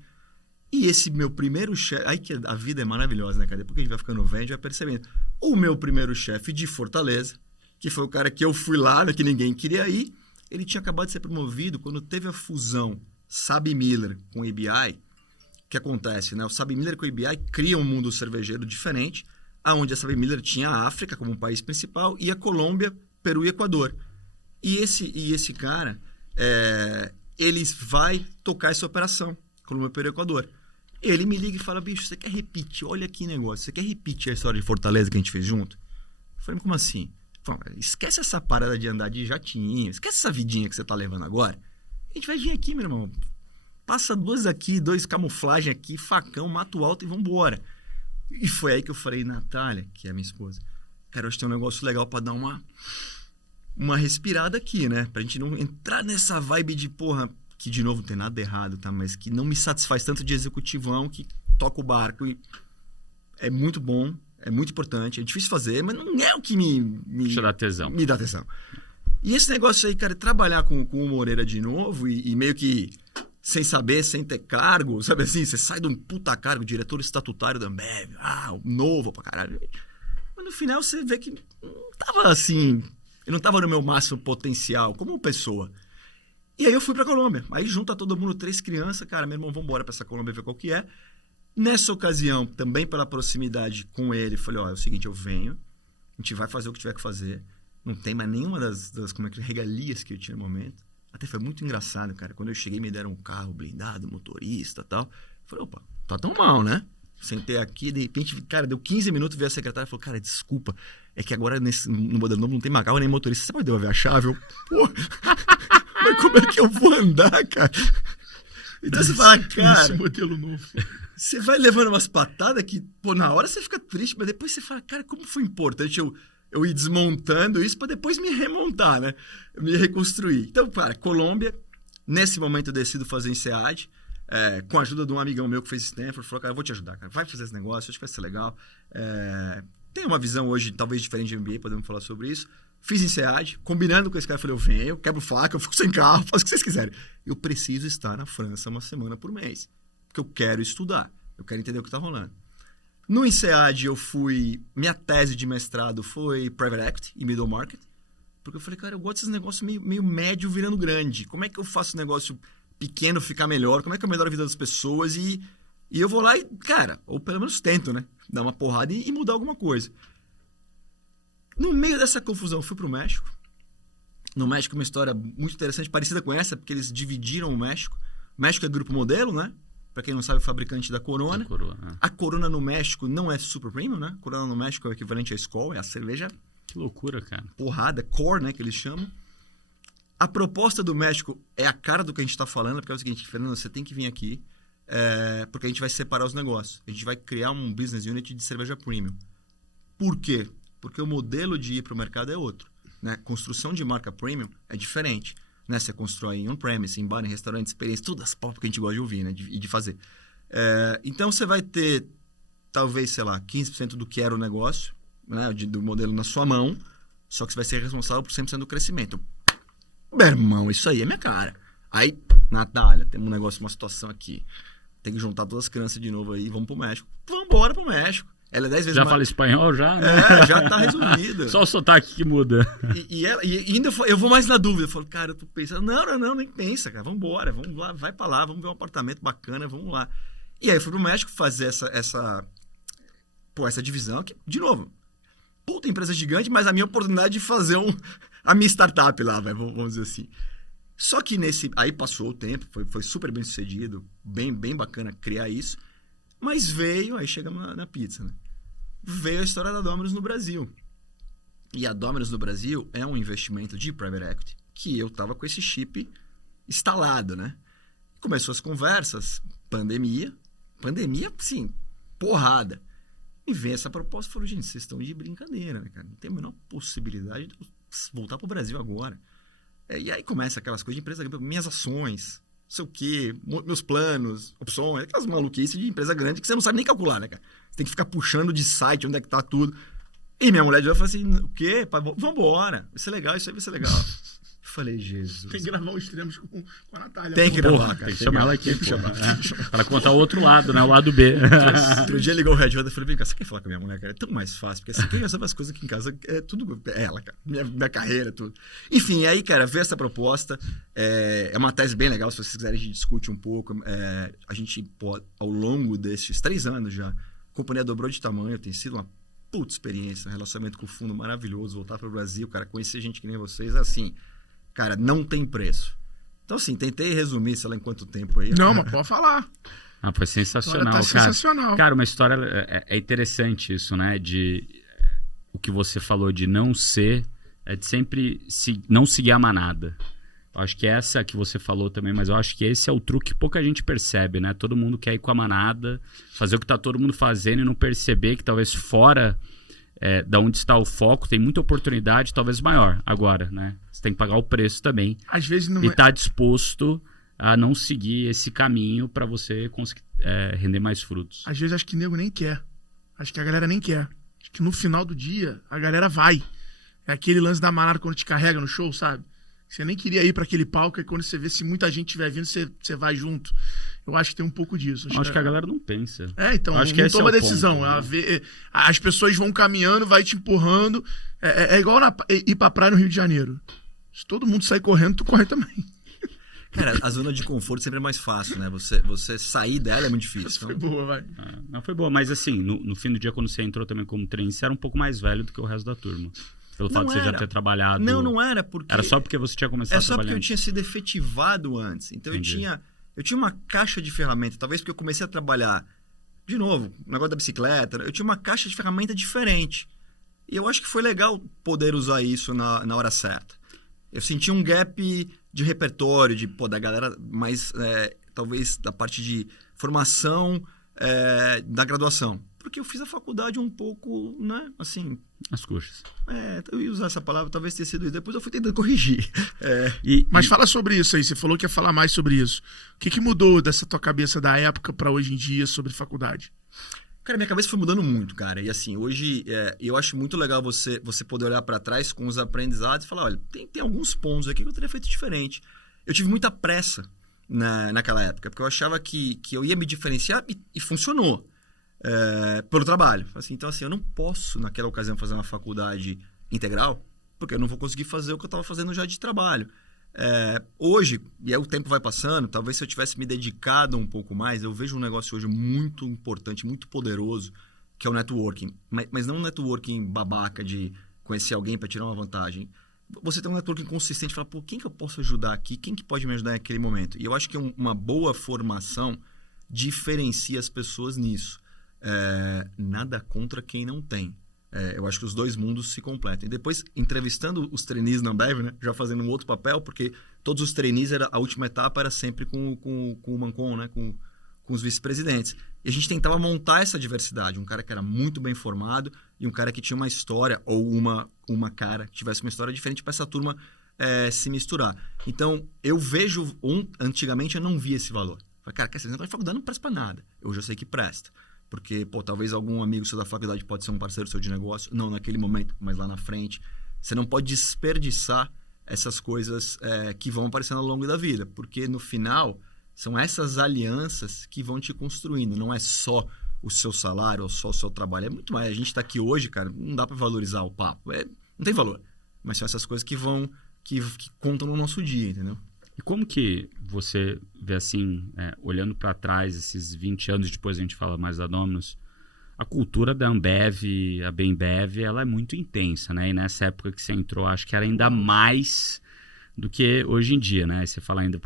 E esse meu primeiro chefe... Aí que a vida é maravilhosa, né, cara? Depois que a gente vai ficando velho, a gente vai percebendo. O meu primeiro chefe de Fortaleza, que foi o cara que eu fui lá, né, que ninguém queria ir, ele tinha acabado de ser promovido quando teve a fusão SABMiller com o ABI. O que acontece, né? O SABMiller com o ABI cria um mundo cervejeiro diferente, onde a SABMiller tinha a África como um país principal e a Colômbia, Peru e Equador. E esse cara, ele vai tocar essa operação, Colômbia, Peru e Equador. Ele me liga e fala, bicho, você quer repetir? Olha que negócio, você quer repetir a história de Fortaleza que a gente fez junto? Eu falei, como assim? Falei, esquece essa parada de andar de jatinho, esquece essa vidinha que você tá levando agora. A gente vai vir aqui, meu irmão. Passa 2 aqui, 2 camuflagem aqui, facão, mato alto e vambora. E foi aí que eu falei, Natália, que é a minha esposa, cara, hoje tem um negócio legal pra dar uma respirada aqui, né? Pra gente não entrar nessa vibe de, porra, que de novo não tem nada errado, tá? Mas que não me satisfaz tanto de executivão que toca o barco e é muito bom, é muito importante, é difícil fazer, mas não é o que me dá tesão. Me dá tesão. E esse negócio aí, cara, trabalhar com o Moreira de novo e meio que sem saber, sem ter cargo, sabe assim? Você sai de um puta cargo, diretor estatutário da Ambev, novo pra caralho. Mas no final você vê que não tava assim, eu não tava no meu máximo potencial como pessoa. E aí eu fui pra Colômbia. Aí junta todo mundo, 3 crianças, cara, meu irmão, vambora pra essa Colômbia ver qual que é. Nessa ocasião, também pela proximidade com ele, falei, é o seguinte, eu venho, a gente vai fazer o que tiver que fazer. Não tem mais nenhuma das regalias que eu tinha no momento. Até foi muito engraçado, cara. Quando eu cheguei, me deram um carro blindado, motorista e tal. Falei, opa, tá tão mal, né? Sentei aqui, de repente, cara, deu 15 minutos, veio a secretária e falou, cara, desculpa, é que agora no modelo novo não tem mais carro nem motorista. Você pode devolver a chave? Eu, pô, mas como é que eu vou andar, cara? Então você fala, cara, esse modelo novo. Você vai levando umas patadas que, pô, na hora você fica triste, mas depois você fala, cara, como foi importante eu ir desmontando isso para depois me remontar, né? Me reconstruir. Então, cara, Colômbia, nesse momento eu decido fazer em SEAD, com a ajuda de um amigão meu que fez Stanford, falou, cara, eu vou te ajudar, cara, vai fazer esse negócio, acho que vai ser legal. Tem uma visão hoje, talvez diferente de MBA, podemos falar sobre isso. Fiz em SEAD, combinando com esse cara, eu falei, eu venho, quebro faca, eu fico sem carro, faço o que vocês quiserem. Eu preciso estar na França 1 semana por mês, porque eu quero estudar, eu quero entender o que está rolando. No INSEAD, minha tese de mestrado foi Private Equity e Middle Market, porque eu falei, cara, eu gosto desses negócios meio médio virando grande. Como é que eu faço um negócio pequeno ficar melhor? Como é que eu melhoro a vida das pessoas? E eu vou lá e, cara, ou pelo menos tento, né? Dar uma porrada e mudar alguma coisa. No meio dessa confusão, eu fui pro México. No México, uma história muito interessante, parecida com essa, porque eles dividiram o México. O México é grupo modelo, né? Para quem não sabe, o fabricante da Corona. A Corona no México não é super premium, né? Corona no México é o equivalente à Skol, é a cerveja. Que loucura, cara. Porrada, core, né? Que eles chamam. A proposta do México é a cara do que a gente está falando, porque é o seguinte, Fernando, você tem que vir aqui, porque a gente vai separar os negócios. A gente vai criar um business unit de cerveja premium. Por quê? Porque o modelo de ir para o mercado é outro. Né? Construção de marca premium é diferente. Né? Você constrói em on-premise, em bar, em restaurante, experiência, todas as papas que a gente gosta de ouvir, né? E de fazer. Então, você vai ter, talvez, sei lá, 15% do que era o negócio, né? Do modelo na sua mão, só que você vai ser responsável por 100% do crescimento. Meu irmão, isso aí é minha cara. Aí, Natália, temos um negócio, uma situação aqui. Tem que juntar todas as crianças de novo aí, vamos pro México. Vamos embora pro México. Ela é 10 vezes já mais... fala espanhol, já? Né? Já tá resolvido. Só o sotaque que muda. E ainda eu vou mais na dúvida. Eu falo, cara, eu tô pensando, não, nem pensa, cara. Vamos embora, vamos lá, vai pra lá, vamos ver um apartamento bacana, vamos lá. E aí eu fui pro México fazer essa divisão, que, de novo, puta empresa gigante, mas a minha oportunidade de fazer a minha startup lá, vamos dizer assim. Só que aí passou o tempo, foi super bem sucedido, bem bacana criar isso. Mas aí chegamos na pizza, né? Veio a história da Domino's no Brasil. E a Domino's no Brasil é um investimento de private equity que eu tava com esse chip instalado, né? Começou as conversas, pandemia, sim, porrada. E vem essa proposta e falou, gente, vocês estão de brincadeira, né, cara? Não tem a menor possibilidade de eu voltar pro Brasil agora. E aí começa aquelas coisas de empresa, minhas ações, não sei o quê, meus planos, opções, aquelas maluquices de empresa grande que você não sabe nem calcular, né, cara? Você tem que ficar puxando de site onde é que tá tudo. E minha mulher já falou assim, o quê? Vambora, vai ser legal, isso aí vai ser legal. falei, Jesus. Tem que gravar os extremos com a Natália. Tem que gravar, cara. Tem que chamar ela aqui, para contar o outro lado, né? O lado B. Outro dia ligou o Red Hot e falei, vem cá, você quer falar com a minha mulher, cara? É tão mais fácil, porque assim, quem resolve as coisas aqui em casa é tudo ela, cara. Minha carreira, tudo. Enfim, aí, cara, veio essa proposta. É uma tese bem legal, se vocês quiserem a gente discute um pouco. A gente, ao longo desses 3 anos já, a companhia dobrou de tamanho, tem sido uma puta experiência, um relacionamento com o fundo maravilhoso, voltar para o Brasil, cara, conhecer gente que nem vocês, assim, cara, não tem preço. Então, assim, tentei resumir, sei lá em quanto tempo aí. Não, mas pode falar. Foi sensacional, tá cara. Sensacional. Cara, uma história, é interessante isso, né, o que você falou de não ser, de sempre não seguir a manada. Eu acho que essa que você falou também, mas eu acho que esse é o truque que pouca gente percebe, né? Todo mundo quer ir com a manada, fazer o que tá todo mundo fazendo e não perceber que talvez fora da onde está o foco tem muita oportunidade, talvez maior agora, né? Você tem que pagar o preço também. Às vezes não e tá disposto a não seguir esse caminho para você conseguir render mais frutos. Às vezes acho que o nego nem quer. Acho que a galera nem quer. Acho que no final do dia a galera vai. É aquele lance da manada quando te carrega no show, sabe? Você nem queria ir para aquele palco e quando você vê se muita gente estiver vindo, você vai junto. Eu acho que tem um pouco disso. Acho que a galera não pensa. Então, acho não que toma é decisão. Ponto, né? As pessoas vão caminhando, vai te empurrando. É igual ir pra praia no Rio de Janeiro. Se todo mundo sair correndo, tu corre também. Cara, a zona de conforto sempre é mais fácil, né? Você sair dela é muito difícil. Essa foi boa, vai. Não foi boa, mas assim, no fim do dia, quando você entrou também como treino, você era um pouco mais velho do que o resto da turma. Pelo fato de você já ter trabalhado. Não era porque... Era só porque você tinha começado a trabalhar. É só porque eu tinha sido efetivado antes. Então eu tinha uma caixa de ferramentas. Talvez porque eu comecei a trabalhar, de novo, o negócio da bicicleta. Eu tinha uma caixa de ferramenta diferente. E eu acho que foi legal poder usar isso na hora certa. Eu senti um gap de repertório, da galera mais, talvez, da parte de formação da graduação. Porque eu fiz a faculdade um pouco, né, assim... As coxas. Eu ia usar essa palavra, talvez tenha sido isso. Depois eu fui tentando corrigir. Mas fala sobre isso aí, você falou que ia falar mais sobre isso. O que mudou dessa tua cabeça da época para hoje em dia sobre faculdade? Cara, minha cabeça foi mudando muito, cara. E assim, hoje eu acho muito legal você poder olhar para trás com os aprendizados e falar, olha, tem alguns pontos aqui que eu teria feito diferente. Eu tive muita pressa naquela época, porque eu achava que eu ia me diferenciar e funcionou. Pelo trabalho. Então, assim, eu não posso, naquela ocasião, fazer uma faculdade integral, porque eu não vou conseguir fazer o que eu estava fazendo já de trabalho. Hoje, e aí o tempo vai passando, talvez se eu tivesse me dedicado um pouco mais, eu vejo um negócio hoje muito importante, muito poderoso, que é o networking. Mas não um networking babaca de conhecer alguém para tirar uma vantagem. Você tem um networking consistente, falar, quem que eu posso ajudar aqui? Quem que pode me ajudar naquele momento? E eu acho que uma boa formação diferencia as pessoas nisso. Nada contra quem não tem. Eu acho que os dois mundos se completam. E depois, entrevistando os trainees na Ambev, né, já fazendo um outro papel, porque todos os trainees, a última etapa era sempre com o Mancon, né, com os vice-presidentes. E a gente tentava montar essa diversidade. Um cara que era muito bem formado e um cara que tinha uma história, ou uma cara que tivesse uma história diferente para essa turma se misturar. Então, eu vejo... Antigamente, eu não via esse valor. Falei, cara, esse negócio de faculdade não presta para nada. Hoje eu sei que presta. Porque, talvez algum amigo seu da faculdade pode ser um parceiro seu de negócio. Não naquele momento, mas lá na frente. Você não pode desperdiçar essas coisas que vão aparecendo ao longo da vida. Porque, no final, são essas alianças que vão te construindo. Não é só o seu salário ou só o seu trabalho. É muito mais. A gente está aqui hoje, cara, não dá para valorizar o papo. Não tem valor. Mas são essas coisas que contam no nosso dia, entendeu? E como que você vê assim, olhando para trás, esses 20 anos depois a gente fala mais da Dominus, a cultura da Ambev, a Bembev, ela é muito intensa, né? E nessa época que você entrou, acho que era ainda mais do que hoje em dia, né? Você fala ainda,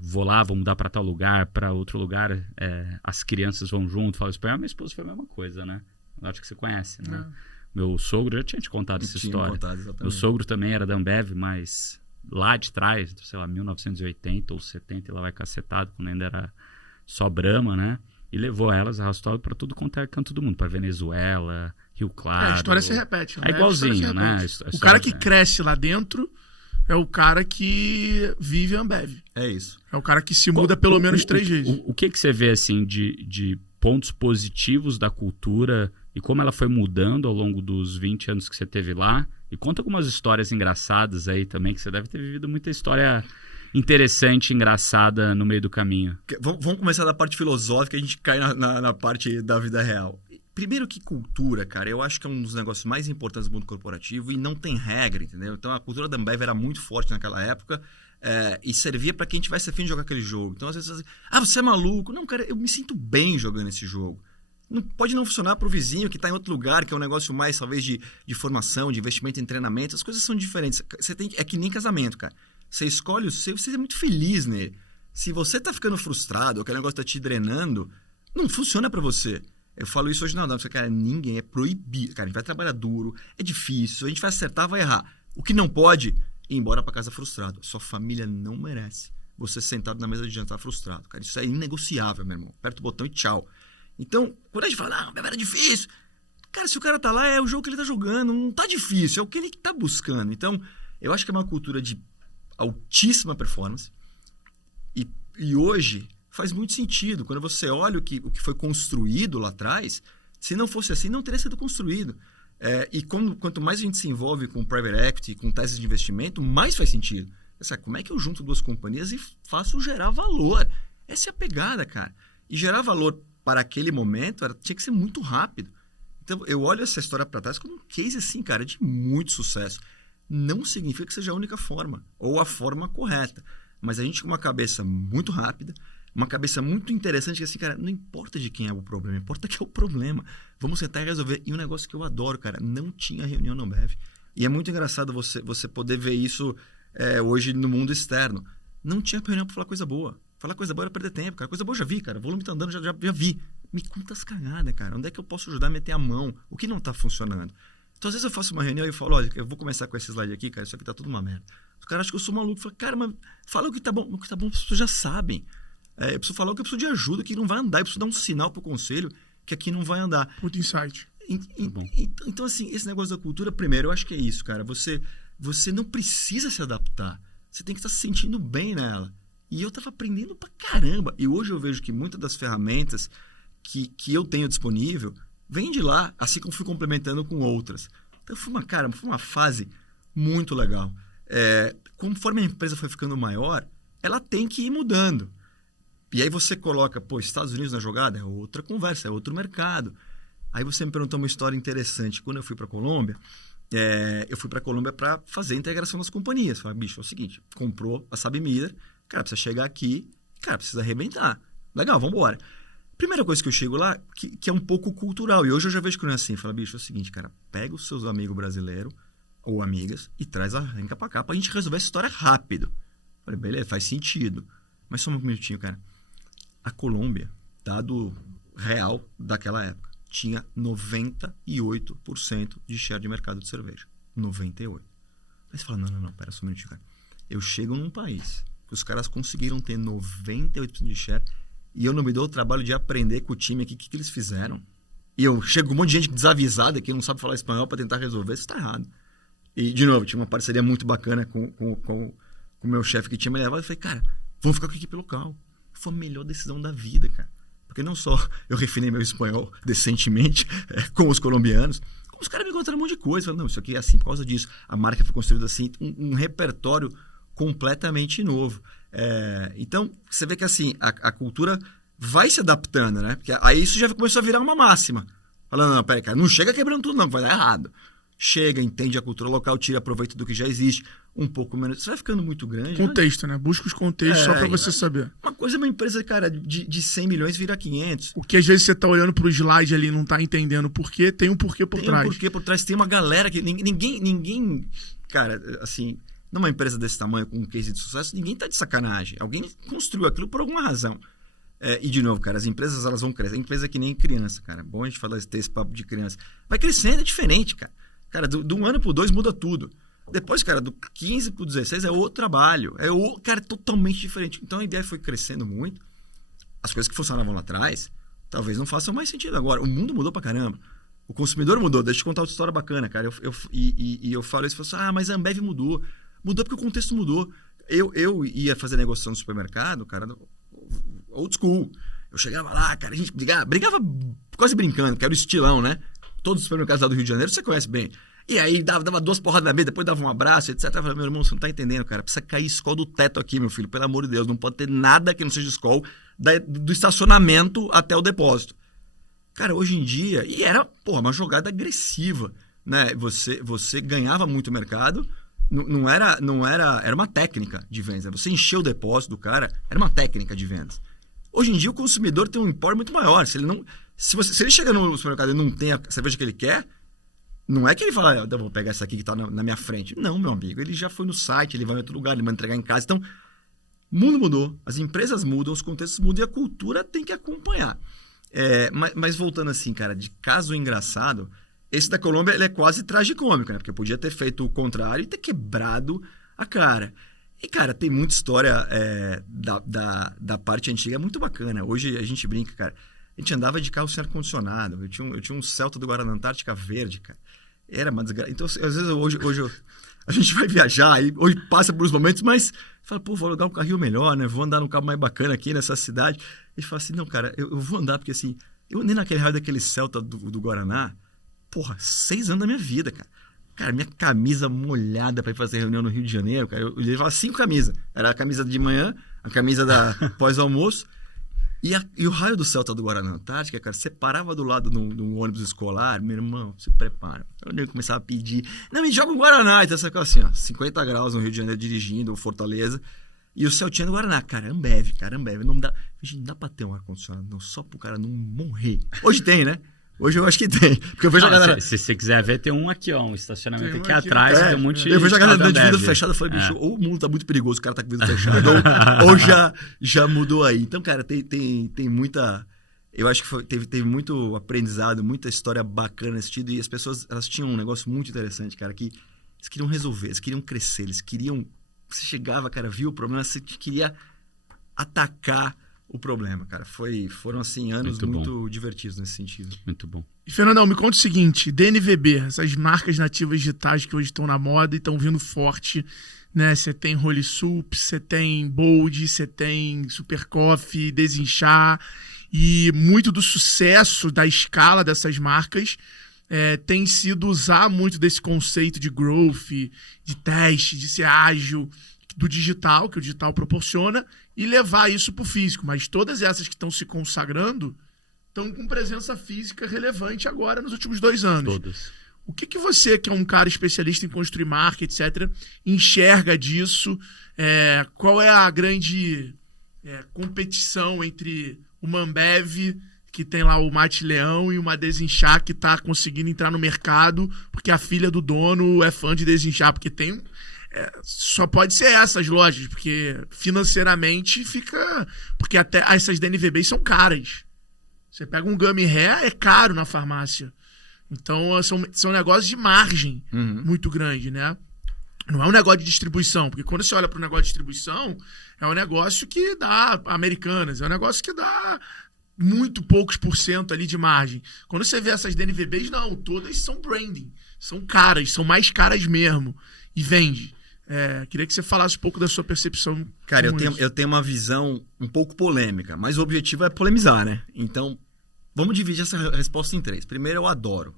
vou lá, vou mudar para tal lugar, para outro lugar, as crianças vão junto, fala espanhol. Minha esposa foi a mesma coisa, né? Eu acho que você conhece, né? Meu sogro, eu já tinha te contado essa história. Meu sogro também era da Ambev, mas... lá de trás, sei lá, 1980 ou 70, ela vai cacetado, quando ainda era só Brahma, né? E levou elas, arrastou para tudo quanto é canto do mundo, para Venezuela, Rio Claro. A história se repete. É igualzinho, né? O cara que cresce lá dentro é o cara que vive a Ambev. É isso. É o cara que se muda pelo menos 3 vezes. O que você vê, assim, de pontos positivos da cultura e como ela foi mudando ao longo dos 20 anos que você teve lá E conta algumas histórias engraçadas aí também, que você deve ter vivido muita história interessante, engraçada no meio do caminho. Vamos começar da parte filosófica, a gente cai na parte da vida real. Primeiro que cultura, cara, eu acho que é um dos negócios mais importantes do mundo corporativo e não tem regra, entendeu? Então a cultura da Ambev era muito forte naquela época e servia para quem tivesse a fim de jogar aquele jogo. Então às vezes assim, você é maluco. Não, cara, eu me sinto bem jogando esse jogo. Pode não funcionar para o vizinho que está em outro lugar, que é um negócio mais talvez de formação, de investimento em treinamento. As coisas são diferentes. É que nem casamento, cara. Você escolhe o seu, você é muito feliz nele. Se você tá ficando frustrado, ou aquele negócio tá te drenando, não funciona para você. Eu falo isso hoje não, cara, ninguém é proibido. Cara, a gente vai trabalhar duro, é difícil, a gente vai acertar, vai errar. O que não pode, ir embora para casa frustrado. Sua família não merece você sentado na mesa de jantar frustrado. Cara, isso é inegociável, meu irmão. Aperta o botão e tchau. Então, quando a gente fala, era difícil. Cara, se o cara tá lá, é o jogo que ele tá jogando, não tá difícil, é o que ele tá buscando. Então, eu acho que é uma cultura de altíssima performance e hoje faz muito sentido. Quando você olha o que foi construído lá atrás, se não fosse assim, não teria sido construído. E quanto mais a gente se envolve com private equity, com teses de investimento, mais faz sentido. Como é que eu junto duas companhias e faço gerar valor? Essa é a pegada, cara. E gerar valor para aquele momento tinha que ser muito rápido. Então, eu olho essa história para trás como um case assim, cara, de muito sucesso. Não significa que seja a única forma, ou a forma correta. Mas a gente com uma cabeça muito rápida, uma cabeça muito interessante, que assim, cara, não importa de quem é o problema, importa que é o problema. Vamos sentar e resolver. E um negócio que eu adoro, cara, não tinha reunião na Ambev. E é muito engraçado você poder ver isso hoje no mundo externo. Não tinha reunião para falar coisa boa. Falar coisa boa era perder tempo, cara. Coisa boa eu já vi, cara. O volume tá andando, já vi. Me conta as cagadas, cara. Onde é que eu posso ajudar a meter a mão? O que não tá funcionando? Então, às vezes eu faço uma reunião e falo, olha, eu vou começar com esse slide aqui, cara, isso aqui tá tudo uma merda. Os caras acham que eu sou maluco. Falo, cara, mas fala o que tá bom. O que tá bom as pessoas já sabem. Eu preciso falar o que eu preciso de ajuda, que não vai andar. Eu preciso dar um sinal pro conselho que aqui não vai andar. Muito insight. Então, assim, esse negócio da cultura, primeiro, eu acho que é isso, cara. Você não precisa se adaptar. Você tem que estar se sentindo bem nela. E eu tava aprendendo pra caramba. E hoje eu vejo que muitas das ferramentas que eu tenho disponível vem de lá, assim como fui complementando com outras. Então foi uma fase muito legal. Conforme a empresa foi ficando maior, ela tem que ir mudando. E aí você coloca, Estados Unidos na jogada, é outra conversa, é outro mercado. Aí você me perguntou uma história interessante. Quando eu fui para a Colômbia, eu fui para a Colômbia para fazer a integração das companhias. Falei, bicho, é o seguinte, comprou a Sabimiller, cara, precisa chegar aqui, cara, precisa arrebentar. Legal, vamos embora. Primeira coisa que eu chego lá, que é um pouco cultural, e hoje eu já vejo que não é assim. Fala, bicho, é o seguinte, cara, pega os seus amigos brasileiros ou amigas e traz a renca pra cá pra gente resolver essa história rápido. Falei, beleza, faz sentido. Mas só um minutinho, cara. A Colômbia, dado real daquela época, tinha 98% de share de mercado de cerveja. 98%. Aí você fala, não, pera só um minutinho, cara. Eu chego num país que os caras conseguiram ter 98% de share e eu não me dou o trabalho de aprender com o time aqui o que eles fizeram. E eu chego com um monte de gente desavisada que não sabe falar espanhol para tentar resolver, isso está errado. E, de novo, tinha uma parceria muito bacana com o meu chefe que tinha me levado. Eu falei, cara, vamos ficar com a equipe local. Foi a melhor decisão da vida, cara. Porque não só eu refinei meu espanhol decentemente com os colombianos, como os caras me contaram um monte de coisa. Falaram, não, isso aqui é assim por causa disso. A marca foi construída assim, um repertório completamente novo. Então, você vê que assim, a cultura vai se adaptando, né? Porque aí isso já começou a virar uma máxima. Falando, não, peraí, cara, não chega quebrando tudo não, vai dar errado. Chega, entende a cultura local, tira proveito do que já existe, um pouco menos. Você vai ficando muito grande. Contexto, né? Busca os contextos só pra você saber. Uma coisa é uma empresa, cara, de 100 milhões vira 500. O que às vezes você tá olhando pro slide ali e não tá entendendo o porquê, tem um porquê por trás. Tem um porquê por trás, tem uma galera que ninguém, cara, assim, numa empresa desse tamanho, com um case de sucesso, ninguém tá de sacanagem. Alguém construiu aquilo por alguma razão. E, de novo, cara, as empresas, elas vão crescer. A empresa é que nem criança, cara. Bom a gente falar esse papo de criança. Vai crescendo, é diferente, cara. Cara, do 1 ano pro 2 muda tudo. Depois, cara, do 15 pro 16 é outro trabalho. Cara, totalmente diferente. Então, a ideia foi crescendo muito. As coisas que funcionavam lá atrás, talvez não façam mais sentido agora. O mundo mudou pra caramba. O consumidor mudou. Deixa eu te contar outra história bacana, cara. Eu falo isso, mas a Ambev mudou. Mudou porque o contexto mudou. Eu ia fazer negociação no supermercado, cara, old school. Eu chegava lá, cara, a gente brigava quase brincando, que era o estilão, né? Todos os supermercados lá do Rio de Janeiro você conhece bem. E aí dava 2 porradas na mesa, depois dava um abraço, etc. Eu falei, meu irmão, você não tá entendendo, cara. Precisa cair escola do teto aqui, meu filho. Pelo amor de Deus, não pode ter nada que não seja escola do estacionamento até o depósito. Cara, hoje em dia... E era, uma jogada agressiva, né? Você ganhava muito mercado, era uma técnica de vendas. Você encheu o depósito do cara, era uma técnica de vendas. Hoje em dia o consumidor tem um empório muito maior. Se ele chega no supermercado e não tem a cerveja que ele quer, não é que ele fala, eu vou pegar essa aqui que está na minha frente. Não, meu amigo, ele já foi no site, ele vai em outro lugar, ele vai entregar em casa. Então, o mundo mudou, as empresas mudam, os contextos mudam e a cultura tem que acompanhar. Mas voltando assim, cara, de caso engraçado, esse da Colômbia ele é quase tragicômico, né? Porque eu podia ter feito o contrário e ter quebrado a cara. E, cara, tem muita história da parte antiga, é muito bacana. Hoje a gente brinca, cara. A gente andava de carro sem ar-condicionado. Eu tinha um Celta do Guaraná Antártica verde, cara. Era uma desgraça. Então, às vezes, hoje a gente vai viajar e hoje passa por uns momentos, mas fala, vou alugar um carrinho melhor, né? Vou andar num carro mais bacana aqui nessa cidade. E fala assim, não, cara, eu vou andar porque assim, eu andei naquele raio daquele Celta do Guaraná, 6 anos da minha vida, cara. Cara, minha camisa molhada pra ir fazer reunião no Rio de Janeiro, cara, eu levava 5 camisas. Era a camisa de manhã, a camisa da pós-almoço. E o raio do Celta do Guaraná Antártica, cara, você parava do lado de um ônibus escolar, meu irmão, se prepara. Eu começava a pedir, não, me joga um Guaraná. Então você ficava assim, 50 graus no Rio de Janeiro dirigindo, Fortaleza. E o Celtinha do Guaraná, cara, Ambev. Não dá pra ter um ar-condicionado, não, só pro cara não morrer. Hoje tem, né? Hoje eu acho que tem. Porque eu vejo a galera... Se você quiser ver, tem um aqui, um estacionamento aqui atrás. Tem um monte eu vejo a galera dando de vidro fechado. Eu falei, bicho, ou o mundo tá muito perigoso, o cara tá com o vidro fechado, ou já mudou aí. Então, cara, tem muita... Eu acho que teve muito aprendizado, muita história bacana nesse sentido. E as pessoas, elas tinham um negócio muito interessante, cara, que eles queriam resolver, eles queriam crescer, eles queriam... Você chegava, cara, viu o problema, você queria atacar o problema, cara. Foram, assim, anos muito divertidos nesse sentido. Muito bom. E, Fernandão, me conta o seguinte, DNVB, essas marcas nativas digitais que hoje estão na moda e estão vindo forte, né? Você tem Holy Soup, você tem Bold, você tem Super Coffee, Desinchar, e muito do sucesso da escala dessas marcas tem sido usar muito desse conceito de growth, de teste, de ser ágil, do digital, que o digital proporciona, e levar isso para o físico. Mas todas essas que estão se consagrando estão com presença física relevante agora nos últimos 2 anos. Todas. O que você, que é um cara especialista em construir marca, etc., enxerga disso? Qual é a grande competição entre uma Ambev, que tem lá o Mate Leão, e uma Desinchar, que está conseguindo entrar no mercado porque a filha do dono é fã de Desinchar? Porque tem... só pode ser essas lojas, porque financeiramente fica... Porque até essas DNVBs são caras. Você pega um Gummy Hair, é caro na farmácia. Então, são negócios de margem muito grande, né? Não é um negócio de distribuição, porque quando você olha para o negócio de distribuição, é um negócio que dá Americanas, é um negócio que dá muito poucos % ali de margem. Quando você vê essas DNVBs, não, todas são branding, são caras, são mais caras mesmo, e vende. Queria que você falasse um pouco da sua percepção. Cara, eu tenho uma visão um pouco polêmica, mas o objetivo é polemizar, né? Então, vamos dividir essa resposta em 3. Primeiro, eu adoro.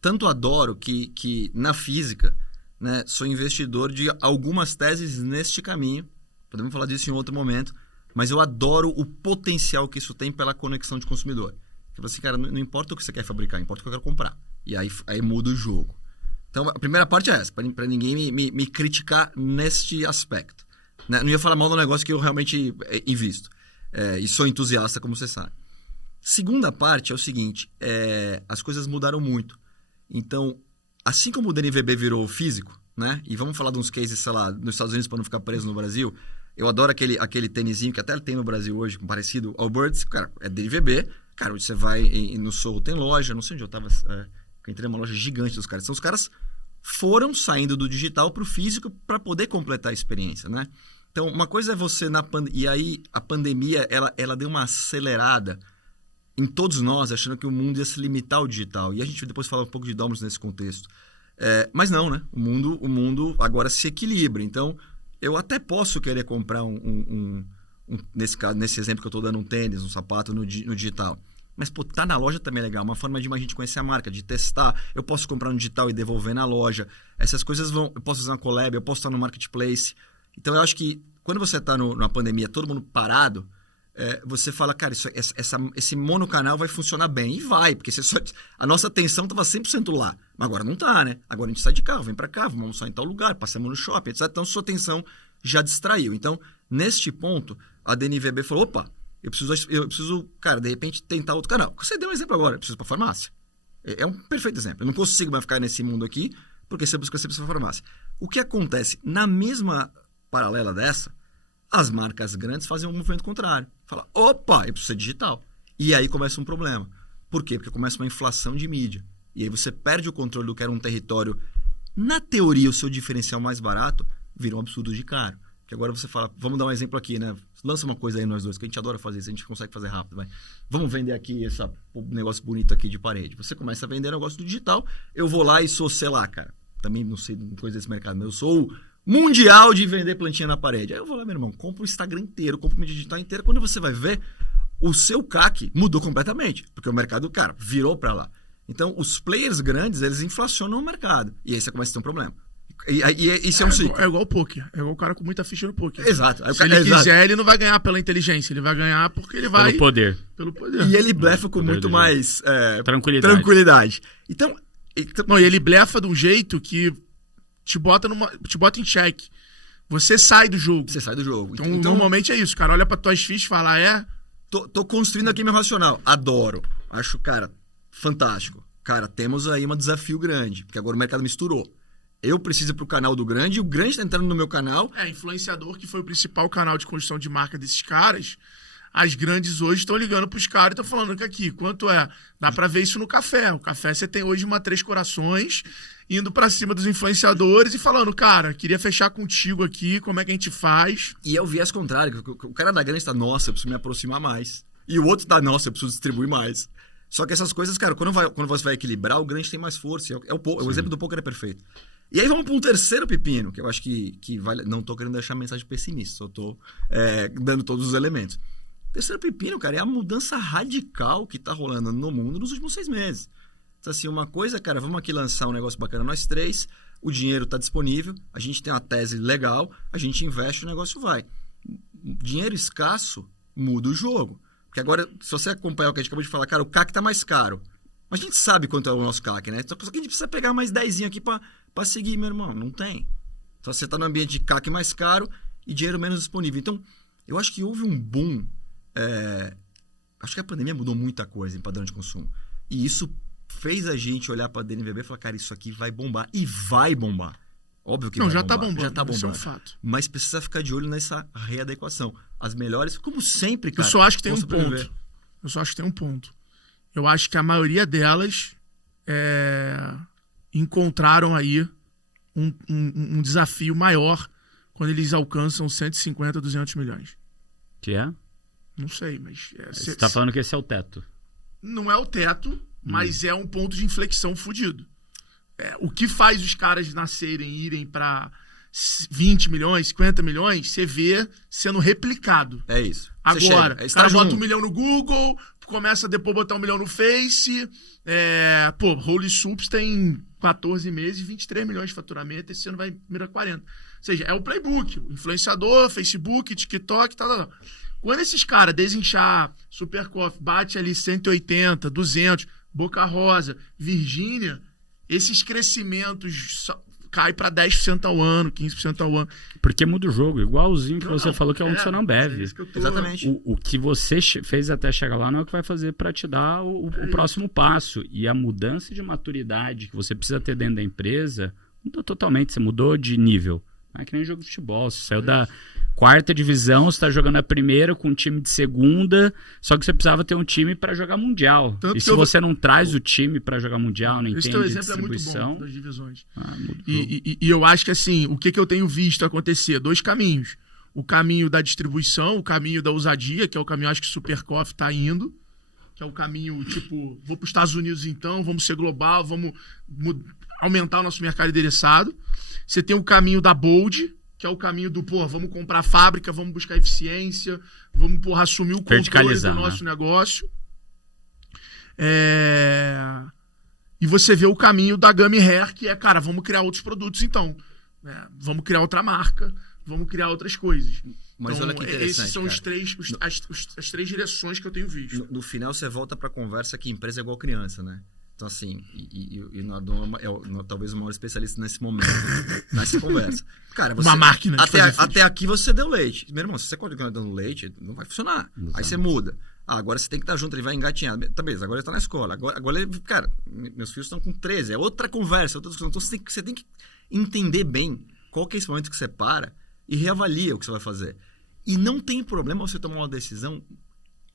Tanto adoro que na física, né, sou investidor de algumas teses neste caminho. Podemos falar disso em outro momento. Mas eu adoro o potencial que isso tem pela conexão de consumidor. Tipo assim, cara, não importa o que você quer fabricar, importa o que eu quero comprar. E aí muda o jogo. Então, a primeira parte é essa, para ninguém me criticar neste aspecto. Né? Não ia falar mal do negócio que eu realmente invisto. E sou entusiasta, como você sabe. Segunda parte é o seguinte, as coisas mudaram muito. Então, assim como o DNVB virou físico, né? E vamos falar de uns cases, sei lá, nos Estados Unidos para não ficar preso no Brasil. Eu adoro aquele tênisinho que até tem no Brasil hoje, parecido ao Birds. Cara, é DNVB. Cara, você vai no Sorro, tem loja, não sei onde eu tava... Eu entrei numa loja gigante dos caras. Então, os caras foram saindo do digital para o físico para poder completar a experiência, né? Então, uma coisa é você e aí a pandemia, ela deu uma acelerada em todos nós, achando que o mundo ia se limitar ao digital. E a gente depois fala um pouco de Domino's nesse contexto. Mas não, né? O mundo agora se equilibra. Então, eu até posso querer comprar nesse caso, nesse exemplo que eu estou dando, um tênis, um sapato no digital. Mas, pô, tá na loja também é legal. Uma forma de a gente conhecer a marca, de testar. Eu posso comprar no digital e devolver na loja. Essas coisas vão... Eu posso fazer uma collab, eu posso estar no marketplace. Então, eu acho que quando você tá numa pandemia, todo mundo parado, você fala, cara, esse monocanal vai funcionar bem. E vai, porque a nossa atenção tava 100% lá. Mas agora não tá, né? Agora a gente sai de carro, vem pra cá, vamos almoçar em tal lugar, passamos no shopping, etc. Então, sua atenção já distraiu. Então, neste ponto, a DNVB falou, opa, eu preciso, cara, de repente, tentar outro canal. Você deu um exemplo agora, eu preciso ir pra farmácia. É um perfeito exemplo. Eu não consigo mais ficar nesse mundo aqui, porque você precisa ir pra farmácia. O que acontece? Na mesma paralela dessa, as marcas grandes fazem um movimento contrário. Fala, opa, eu preciso ser digital. E aí começa um problema. Por quê? Porque começa uma inflação de mídia. E aí você perde o controle do que era um território. Na teoria, o seu diferencial mais barato vira um absurdo de caro. Que agora você fala, vamos dar um exemplo aqui, né? Lança uma coisa aí nós dois, que a gente adora fazer isso, a gente consegue fazer rápido, vai. Vamos vender aqui esse negócio bonito aqui de parede. Você começa a vender negócio do digital, eu vou lá e sou, sei lá, cara, também não sei coisa desse mercado, mas eu sou o mundial de vender plantinha na parede. Aí eu vou lá, meu irmão, compro o Instagram inteiro, compro o mídia digital inteira. Quando você vai ver, o seu CAC mudou completamente, porque o mercado, cara, virou para lá. Então, os players grandes, eles inflacionam o mercado. E aí você começa a ter um problema. E isso é um ciclo. É igual o poker. É igual o cara com muita ficha no poker. Exato. Se ele quiser, ele não vai ganhar pela inteligência. Ele vai ganhar porque ele vai... Pelo poder. E ele blefa com muito mais tranquilidade. Então... Não, e ele blefa de um jeito que te bota em xeque. Você sai do jogo. Você sai do jogo. Então normalmente é isso. O cara olha pra tuas fichas e fala, Tô construindo aqui meu racional. Adoro. Acho, cara, fantástico. Cara, temos aí um desafio grande. Porque agora o mercado misturou. Eu preciso ir pro canal do grande, e o grande tá entrando no meu canal. Influenciador, que foi o principal canal de construção de marca desses caras. As grandes hoje estão ligando pros caras e estão falando que aqui, quanto é? Dá pra ver isso no café. O café você tem hoje uma Três Corações, indo pra cima dos influenciadores e falando, cara, queria fechar contigo aqui, como é que a gente faz? E é o viés contrário. O cara da grande tá, nossa, eu preciso me aproximar mais. E o outro tá, nossa, eu preciso distribuir mais. Só que essas coisas, cara, quando você vai equilibrar, o grande tem mais força. O exemplo do poker é perfeito. E aí vamos para um terceiro pepino, que eu acho que vale... Não tô querendo deixar mensagem pessimista, só tô dando todos os elementos. O terceiro pepino, cara, é a mudança radical que tá rolando no mundo nos últimos 6 meses. Então, assim, uma coisa, cara, vamos aqui lançar um negócio bacana nós três, o dinheiro tá disponível, a gente tem uma tese legal, a gente investe, o negócio vai. Dinheiro escasso muda o jogo. Porque agora, se você acompanhar o que a gente acabou de falar, cara, o CAC tá mais caro. Mas a gente sabe quanto é o nosso CAC, né? Só que a gente precisa pegar mais 10 aqui pra seguir, meu irmão. Não tem. Então você tá no ambiente de CAC mais caro e dinheiro menos disponível. Então, eu acho que houve um boom. Acho que a pandemia mudou muita coisa em padrão de consumo. E isso fez a gente olhar pra DNVB e falar, cara, isso aqui vai bombar. E vai bombar. Óbvio que não, vai já bombar. Tá bombando. Já tá bombando. Isso é um fato. Mas precisa ficar de olho nessa readequação. As melhores, como sempre, cara. Eu só acho que tem um ponto. Eu acho que a maioria delas encontraram aí um desafio maior quando eles alcançam 150, 200 milhões. Que é? Não sei, mas... Você tá falando que esse é o teto. Não é o teto, mas é um ponto de inflexão fudido. O que faz os caras nascerem e irem para 20 milhões, 50 milhões, você vê sendo replicado. É isso. Agora, o cara bota 1 milhão no Google, começa a depois botar 1 milhão no Face. Holy Soups tem 14 meses, 23 milhões de faturamento, esse ano vai mirar 40. Ou seja, é o playbook. O influenciador, Facebook, TikTok, tal. Quando esses caras desinchar, Super Coffee, bate ali 180, 200, Boca Rosa, Virgínia, esses crescimentos cai para 10% ao ano, 15% ao ano. Porque muda o jogo, igualzinho que você falou que é um do Ambev. Exatamente. O que você fez até chegar lá não é o que vai fazer para te dar o próximo passo. E a mudança de maturidade que você precisa ter dentro da empresa mudou totalmente. Você mudou de nível. Não é que nem jogo de futebol. Você saiu da 4ª divisão, você está jogando a primeira com um time de 2ª, só que você precisava ter um time para jogar mundial. Tanto e se você não traz o time para jogar mundial, não entende a distribuição... Esse teu exemplo é muito bom das divisões. E eu acho que assim, o que eu tenho visto acontecer? 2 caminhos. O caminho da distribuição, o caminho da ousadia, que é o caminho acho que o Super Coffee está indo, que é o caminho tipo, vou para os Estados Unidos então, vamos ser global, vamos aumentar o nosso mercado endereçado. Você tem o caminho da Bold, que é o caminho do, vamos comprar a fábrica, vamos buscar eficiência, vamos, assumir o controle do nosso negócio. E você vê o caminho da Gummy Hair, que é, cara, vamos criar outros produtos então. Vamos criar outra marca, vamos criar outras coisas. Mas então, olha que interessante, esses são cara. as três direções que eu tenho visto. No final, você volta pra conversa que empresa é igual criança, né? Então, assim, o Nardon talvez o maior especialista nesse momento, nessa conversa. Cara, você, uma máquina de fazer até aqui você deu leite. Meu irmão, se você continuar dando leite, não vai funcionar. Exato. Aí você muda. Agora você tem que estar junto, ele vai engatinhar. Tá beleza, agora ele tá na escola. Agora ele, cara, meus filhos estão com 13, é outra conversa, outra discussão. Então você tem que entender bem qual que é esse momento que você para e reavalia o que você vai fazer. E não tem problema você tomar uma decisão,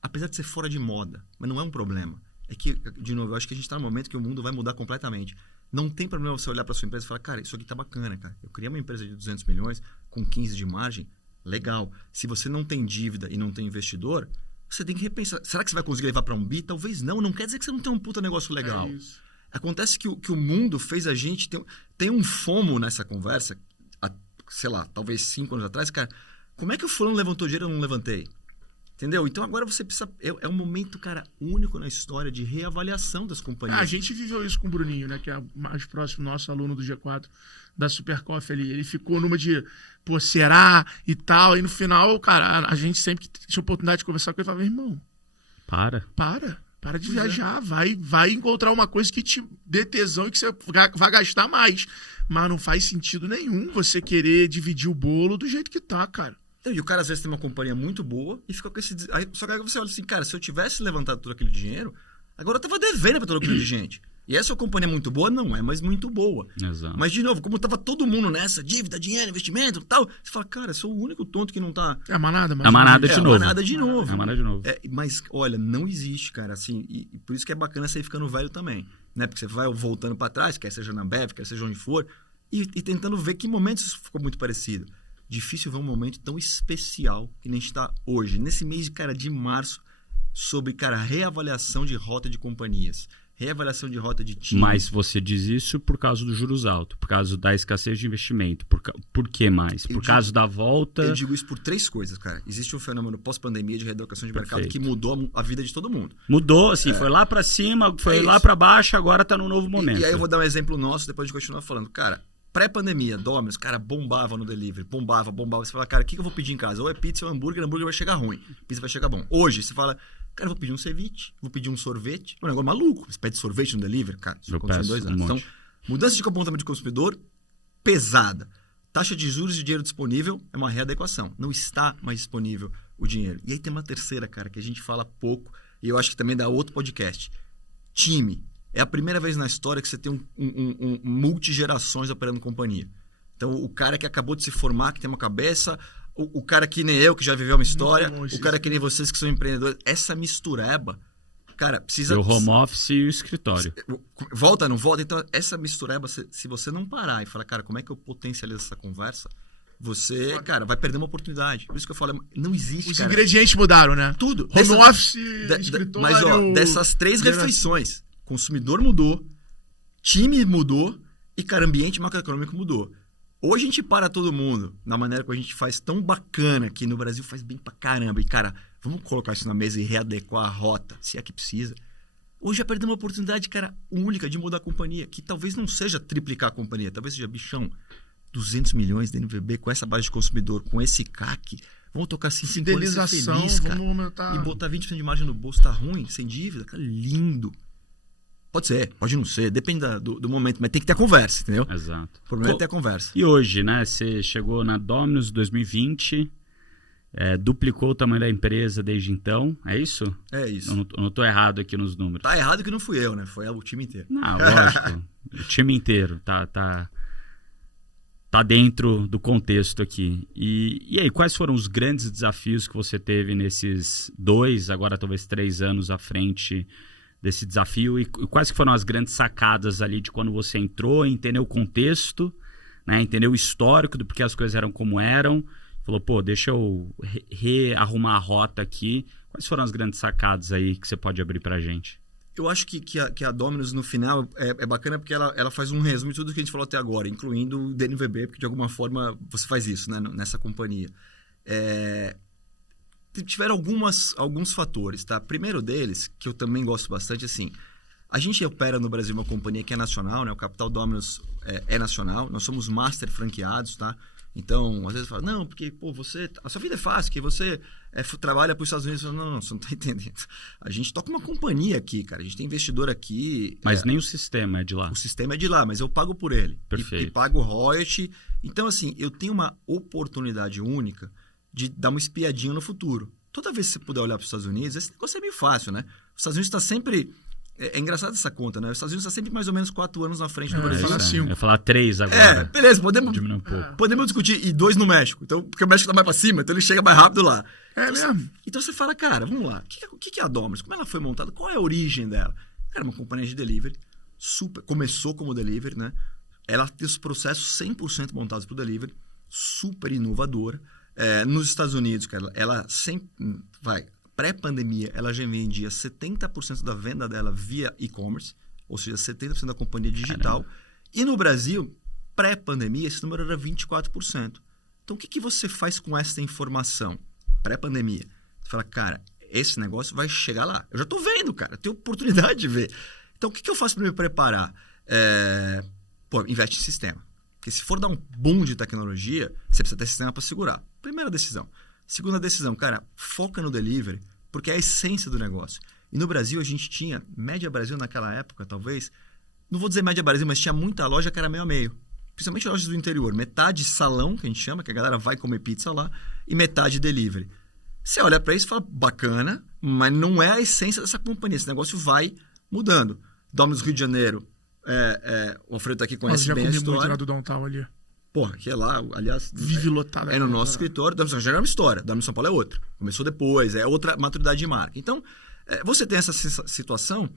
apesar de ser fora de moda, mas não é um problema. É que, de novo, eu acho que a gente está num momento que o mundo vai mudar completamente. Não tem problema você olhar para sua empresa e falar, cara, isso aqui tá bacana, cara. Eu criei uma empresa de 200 milhões com 15 de margem, legal. Se você não tem dívida e não tem investidor, você tem que repensar. Será que você vai conseguir levar para um bi? Talvez não. Não quer dizer que você não tem um puta negócio legal. Acontece que o mundo fez a gente... Tem um FOMO nessa conversa, sei lá, talvez 5 anos atrás, cara. Como é que o fulano levantou dinheiro e eu não levantei? Entendeu? Então agora você precisa... É um momento, cara, único na história de reavaliação das companhias. A gente viveu isso com o Bruninho, né? Que é mais próximo, nosso aluno do G4, da Super Coffee ali. Ele ficou numa de, pô, será? E tal. E no final, cara, a gente sempre que tinha oportunidade de conversar com ele, falava, irmão, para de viajar. Vai encontrar uma coisa que te dê tesão e que você vai gastar mais. Mas não faz sentido nenhum você querer dividir o bolo do jeito que tá, cara. E o cara às vezes tem uma companhia muito boa e fica com esse... Só que aí você olha assim, cara, se eu tivesse levantado todo aquele dinheiro, agora eu tava devendo pra todo aquele de gente. E essa companhia muito boa? Não é, mas muito boa. Exato. Mas, de novo, como tava todo mundo nessa, dívida, dinheiro, investimento e tal, você fala, cara, eu sou o único tonto que não tá... É a manada, É a manada de novo. É a manada de novo. É a manada de novo. Mas, olha, não existe, cara, assim, e por isso que é bacana você ir ficando velho também, né? Porque você vai voltando pra trás, quer seja na Ambev, quer seja onde for, e tentando ver que momentos isso ficou muito parecido. Difícil ver um momento tão especial que nem a gente está hoje, nesse mês de março, sobre, cara, reavaliação de rota de companhias, reavaliação de rota de time. Mas você diz isso por causa dos juros altos, por causa da escassez de investimento. Por que mais? Por causa da volta... Eu digo isso por 3 coisas, cara. Existe um fenômeno pós-pandemia de reeducação de mercado que mudou a vida de todo mundo. Mudou, assim, foi lá para cima, foi lá para baixo, agora está num novo momento. E aí eu vou dar um exemplo nosso, depois de continuar falando. Cara, pré-pandemia, Domino's, cara, bombava no delivery, bombava. Você fala, cara, o que eu vou pedir em casa? Ou é pizza ou hambúrguer vai chegar ruim, pizza vai chegar bom. Hoje, você fala, cara, eu vou pedir um ceviche, vou pedir um sorvete. É um negócio maluco. Você pede sorvete no delivery, cara, isso aconteceu em 2 anos. Então, mudança de comportamento de consumidor pesada. Taxa de juros e dinheiro disponível é uma readequação. Não está mais disponível o dinheiro. E aí tem uma terceira, cara, que a gente fala pouco, e eu acho que também dá outro podcast. Time. É a primeira vez na história que você tem um multigerações operando companhia. Então, o cara que acabou de se formar, que tem uma cabeça, o cara que nem eu, que já viveu uma história, o cara que nem vocês, que são empreendedores. Essa mistureba, cara, precisa... O home office e o escritório. Volta, não volta? Então, essa mistureba, se você não parar e falar, cara, como é que eu potencializo essa conversa, você, cara, vai perder uma oportunidade. Por isso que eu falo, não existe, Os cara. ingredientes mudaram, né? Tudo. Home office, escritório... Mas, ó, dessas 3 refeições... Consumidor mudou, time mudou e, cara, ambiente macroeconômico mudou. Hoje a gente para todo mundo na maneira que a gente faz tão bacana, que no Brasil faz bem pra caramba. E, cara, vamos colocar isso na mesa e readequar a rota, se é que precisa. Hoje já perdemos uma oportunidade, cara, única de mudar a companhia, que talvez não seja triplicar a companhia, talvez seja, bichão, 200 milhões de NVB com essa base de consumidor, com esse CAC. Vamos tocar assim 5 anos e ser feliz, cara. Vamos aumentar... E botar 20% de margem no bolso, tá ruim, sem dívida, cara, lindo. Pode ser, pode não ser, depende do momento, mas tem que ter a conversa, entendeu? Exato. O problema é ter a conversa. E hoje, né? Você chegou na Domino's 2020, duplicou o tamanho da empresa desde então, é isso? É isso. Eu não tô errado aqui nos números. Tá errado que não fui eu, né? Foi o time inteiro. Não, lógico. O time inteiro tá dentro do contexto aqui. E aí, quais foram os grandes desafios que você teve nesses 2, agora talvez 3 anos à frente desse desafio, e quais que foram as grandes sacadas ali de quando você entrou, entendeu o contexto, né, entendeu o histórico do porquê as coisas eram como eram, falou, pô, deixa eu rearrumar a rota aqui. Quais foram as grandes sacadas aí que você pode abrir pra gente? Eu acho que a Domino's, no final, é bacana porque ela faz um resumo de tudo que a gente falou até agora, incluindo o DNVB, porque de alguma forma você faz isso, né, nessa companhia. tiveram alguns fatores, tá? Primeiro deles, que eu também gosto bastante, assim, a gente opera no Brasil uma companhia que é nacional, né? O Capital Dominus é nacional, nós somos master franqueados, tá? Então, às vezes fala, não, porque, pô, a sua vida é fácil, que você trabalha para os Estados Unidos. Não, você não está entendendo. A gente toca uma companhia aqui, cara. A gente tem investidor aqui. Mas nem o sistema é de lá. O sistema é de lá, mas eu pago por ele. Perfeito. E pago royalty. Então, assim, eu tenho uma oportunidade única de dar uma espiadinha no futuro. Toda vez que você puder olhar para os Estados Unidos, esse negócio é meio fácil, né? Os Estados Unidos está sempre... É engraçado essa conta, né? Os Estados Unidos está sempre mais ou menos 4 anos na frente do Brasil. Eu ia falar 3 agora. Beleza, Diminuir um pouco. podemos discutir. E 2 no México. Então, porque o México está mais para cima, então ele chega mais rápido lá. Mesmo? Então você fala, cara, vamos lá. O que é a Domino's? Como ela foi montada? Qual é a origem dela? Era uma companhia de delivery. Começou como delivery, né? Ela tem os processos 100% montados para o delivery. Super inovadora. Nos Estados Unidos, cara, ela sempre... Pré-pandemia, ela já vendia 70% da venda dela via e-commerce, ou seja, 70% da companhia digital. Caramba. E no Brasil, pré-pandemia, esse número era 24%. Então, o que você faz com essa informação? Pré-pandemia. Você fala, cara, esse negócio vai chegar lá. Eu já estou vendo, cara. Eu tenho oportunidade de ver. Então, o que eu faço para me preparar? Investe em sistema. Porque se for dar um boom de tecnologia, você precisa ter sistema para segurar. Primeira decisão. Segunda decisão, cara, foca no delivery, porque é a essência do negócio. E no Brasil, a gente tinha, média Brasil naquela época, talvez, não vou dizer média Brasil, mas tinha muita loja que era meio a meio. Principalmente lojas do interior. Metade salão, que a gente chama, que a galera vai comer pizza lá, e metade delivery. Você olha para isso e fala, bacana, mas não é a essência dessa companhia. Esse negócio vai mudando. Domino's Rio de Janeiro, o Alfredo tá aqui, conhece bem a história. Já comi muito lá do Downtown ali. Porra, que é lá, aliás... Vive lotado. É no nosso escritório. Domino's já era uma história. Domino's São Paulo é outra. Começou depois, é outra maturidade de marca. Então, você tem essa situação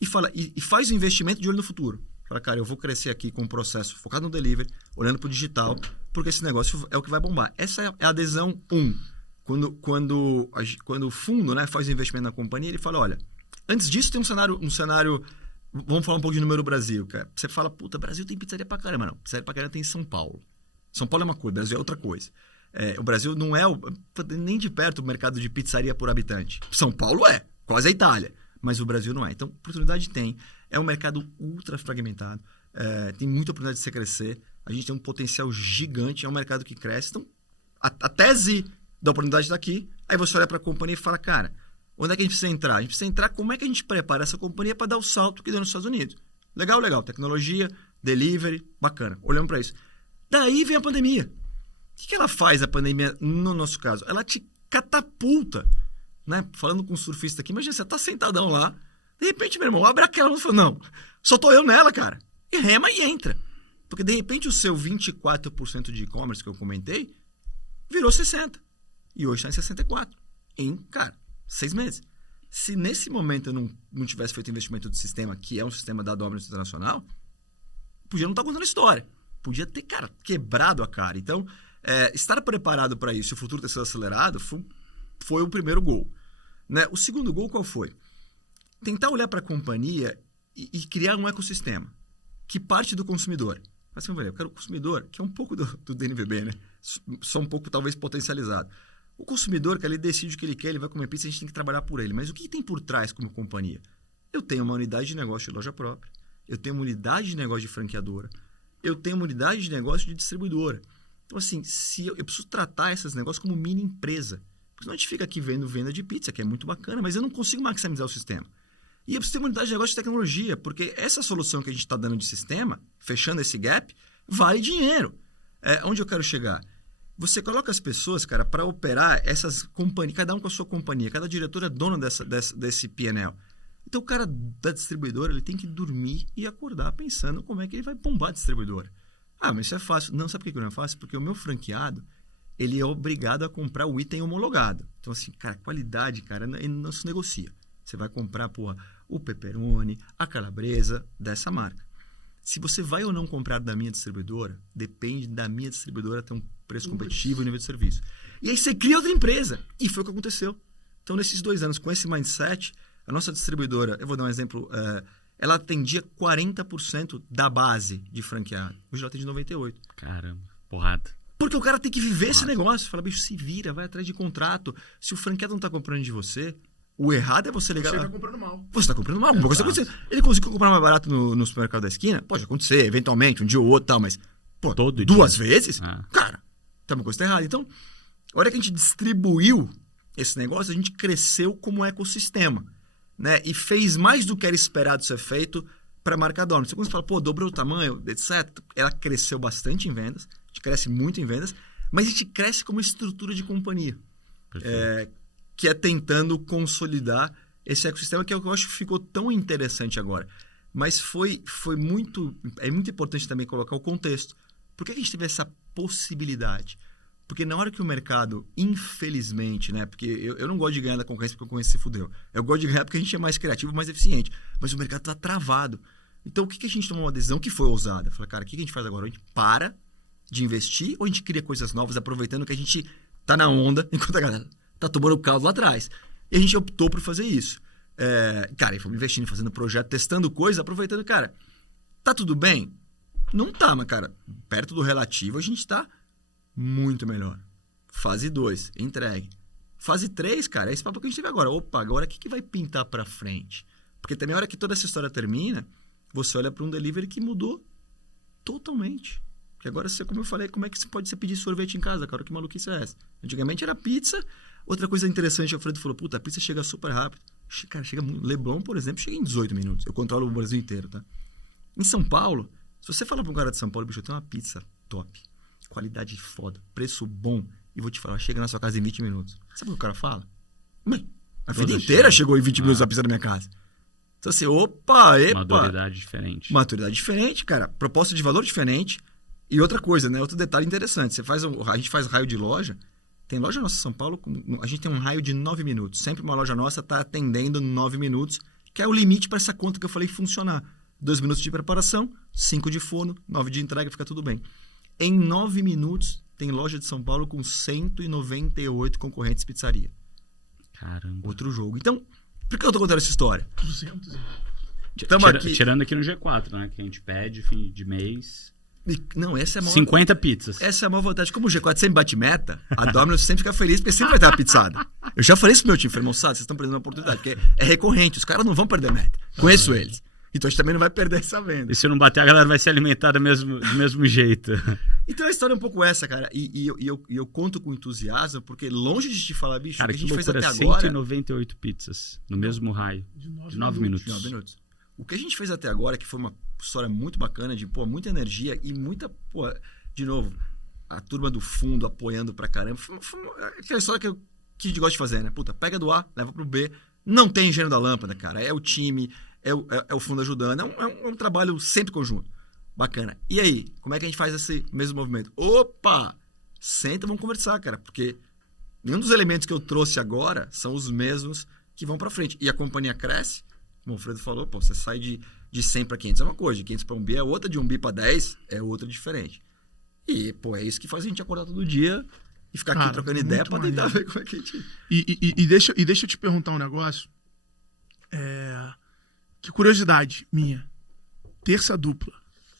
e faz o investimento de olho no futuro. Fala, cara, eu vou crescer aqui com um processo focado no delivery, olhando para o digital, porque esse negócio é o que vai bombar. Essa é a adesão 1. Quando o fundo, né, faz o investimento na companhia, ele fala, olha, antes disso tem um cenário. Vamos falar um pouco de número Brasil, cara. Você fala, puta, Brasil tem pizzaria pra caramba. Não, pizzaria pra caramba tem em São Paulo. São Paulo é uma coisa, Brasil é outra coisa. O Brasil não é nem de perto o mercado de pizzaria por habitante. São Paulo é, quase a Itália. Mas o Brasil não é. Então, oportunidade tem. É um mercado ultra fragmentado. Tem muita oportunidade de você crescer. A gente tem um potencial gigante. É um mercado que cresce. Então, a tese da oportunidade está aqui. Aí você olha para a companhia e fala, cara, onde é que a gente precisa entrar? A gente precisa entrar, como é que a gente prepara essa companhia para dar o salto que deu nos Estados Unidos? Legal. Tecnologia, delivery, bacana. Olhamos para isso. Daí vem a pandemia. O que ela faz, a pandemia, no nosso caso? Ela te catapulta. Né? Falando com um surfista aqui, imagina, você tá sentadão lá, de repente, meu irmão, abre aquela e fala, não, só tô eu nela, cara. E rema e entra. Porque, de repente, o seu 24% de e-commerce que eu comentei virou 60%. E hoje está em 64%. Em, cara, 6 meses. Se nesse momento eu não tivesse feito investimento de sistema, que é um sistema da Domino's Internacional, podia não estar contando história. Podia ter, cara, quebrado a cara. Então, estar preparado para isso e o futuro ter sido acelerado foi o primeiro gol. Né? O segundo gol qual foi? Tentar olhar para a companhia e criar um ecossistema que parte do consumidor. Assim, eu quero o consumidor, que é um pouco do DNVB, né? Só um pouco talvez potencializado. O consumidor, que ele decide o que ele quer, ele vai comer pizza, a gente tem que trabalhar por ele. Mas o que tem por trás como companhia? Eu tenho uma unidade de negócio de loja própria, eu tenho uma unidade de negócio de franqueadora, eu tenho uma unidade de negócio de distribuidora. Então, assim, eu preciso tratar esses negócios como mini empresa. Porque senão a gente fica aqui vendo venda de pizza, que é muito bacana, mas eu não consigo maximizar o sistema. E eu preciso ter uma unidade de negócio de tecnologia, porque essa solução que a gente está dando de sistema, fechando esse gap, vale dinheiro. Onde eu quero chegar? Você coloca as pessoas, cara, para operar essas companhias, cada um com a sua companhia, cada diretor é dono desse P&L. Então, o cara da distribuidora, ele tem que dormir e acordar pensando como é que ele vai bombar a distribuidora. Ah, mas isso é fácil. Não, sabe por que não é fácil? Porque o meu franqueado, ele é obrigado a comprar o item homologado. Então, assim, cara, qualidade, cara, ele não se negocia. Você vai comprar, porra, o pepperoni, a calabresa dessa marca. Se você vai ou não comprar da minha distribuidora, depende da minha distribuidora ter um preço competitivo e nível de serviço. E aí você cria outra empresa. E foi o que aconteceu. Então, nesses 2 anos, com esse mindset, a nossa distribuidora, eu vou dar um exemplo, ela atendia 40% da base de franqueado. Hoje ela atende 98%. Caramba, porrada. Porque o cara tem que viver esse negócio. Fala, bicho, se vira, vai atrás de contrato. Se o franqueado não tá comprando de você, o errado é você ligar... Você tá comprando mal. Você tá comprando mal, alguma coisa tá acontecendo. Ele conseguiu comprar mais barato no supermercado da esquina? Pode acontecer, eventualmente, um dia ou outro e tal, mas... Pô, Todo duas dia. vezes? Cara, tá uma coisa tá errada. Então, a hora que a gente distribuiu esse negócio, a gente cresceu como ecossistema, né? E fez mais do que era esperado ser feito para a marca Domino's. Você quando você fala, pô, dobrou o tamanho, etc. Ela cresceu bastante em vendas, a gente cresce muito em vendas, mas a gente cresce como estrutura de companhia. Que é tentando consolidar esse ecossistema, que é o que eu acho que ficou tão interessante agora. Mas foi muito... É muito importante também colocar o contexto. Por que a gente teve essa possibilidade? Porque na hora que o mercado, infelizmente, né? Porque eu não gosto de ganhar da concorrência porque a concorrência se fudeu. Eu gosto de ganhar porque a gente é mais criativo, mais eficiente. Mas o mercado está travado. Então, o que a gente tomou uma decisão que foi ousada? Falei, cara, o que a gente faz agora? A gente para de investir ou a gente cria coisas novas, aproveitando que a gente tá na onda, enquanto a galera tá tomando o caldo lá atrás. E a gente optou por fazer isso. Cara, e fomos investindo, fazendo projeto, testando coisas, aproveitando, cara, tá tudo bem? Não tá, mas, cara, perto do relativo a gente tá muito melhor. Fase 2, entregue. Fase 3, cara, é esse papo que a gente teve agora. Opa, agora o que vai pintar pra frente? Porque também a hora que toda essa história termina, você olha para um delivery que mudou totalmente. Porque agora, como eu falei, como é que você pode pedir sorvete em casa, cara? Que maluquice é essa? Antigamente era pizza. Outra coisa interessante, o Fredo falou, puta, a pizza chega super rápido. Cara, chega muito. Leblon, por exemplo, chega em 18 minutos. Eu controlo o Brasil inteiro, tá? Em São Paulo, se você falar para um cara de São Paulo, bicho, eu tenho uma pizza top, qualidade foda, preço bom, e vou te falar, chega na sua casa em 20 minutos. Sabe o que o cara fala? A vida inteira chegou em 20 minutos a pizza na minha casa. Então assim, epa. Maturidade diferente. Maturidade diferente, cara. Proposta de valor diferente. E outra coisa, né? Outro detalhe interessante. A gente faz raio de loja. Tem loja nossa em São Paulo, a gente tem um raio de 9 minutos. Sempre uma loja nossa está atendendo 9 minutos, que é o limite para essa conta que eu falei funcionar. 2 minutos de preparação, 5 de forno, 9 de entrega, fica tudo bem. Em 9 minutos, tem loja de São Paulo com 198 concorrentes pizzaria. Caramba. Outro jogo. Então, por que eu tô contando essa história? 200. Tirando aqui no G4, né? Que a gente pede fim de mês. Não, essa é a maior... 50 pizzas. Essa é a maior vantagem. Como o G4 sempre bate meta, a Domino's sempre fica feliz porque sempre vai ter uma pizzada. Eu já falei isso pro meu time. Falei, moçada, vocês estão perdendo uma oportunidade. Porque é recorrente. Os caras não vão perder meta. Conheço eles. Então a gente também não vai perder essa venda. E se não bater, a galera vai se alimentar do mesmo jeito. Então a história é um pouco essa, cara. E eu conto com entusiasmo, porque longe de te falar, bicho, cara, o que a gente fez até agora... 198 pizzas no mesmo raio. De 9 minutos. De 9 minutos. O que a gente fez até agora, que foi uma história muito bacana, de muita energia e muita... de novo, a turma do fundo apoiando pra caramba. Foi aquela história que a gente gosta de fazer, né? Puta, pega do A, leva pro B. Não tem gênio da lâmpada, cara. É o time, é o fundo ajudando. É um trabalho sempre conjunto. Bacana. E aí, como é que a gente faz esse mesmo movimento? Opa! Senta, vamos conversar, cara. Porque nenhum dos elementos que eu trouxe agora são os mesmos que vão pra frente. E a companhia cresce. Como o Fredo falou, pô, você sai de 100 para 500 é uma coisa, de 500 para 1 bi é outra, de 1 bi para 10 é outra diferente. E, pô, é isso que faz a gente acordar todo dia e ficar aqui trocando ideia para tentar ver como é que a gente... E deixa eu te perguntar um negócio. Que curiosidade minha. Terça dupla.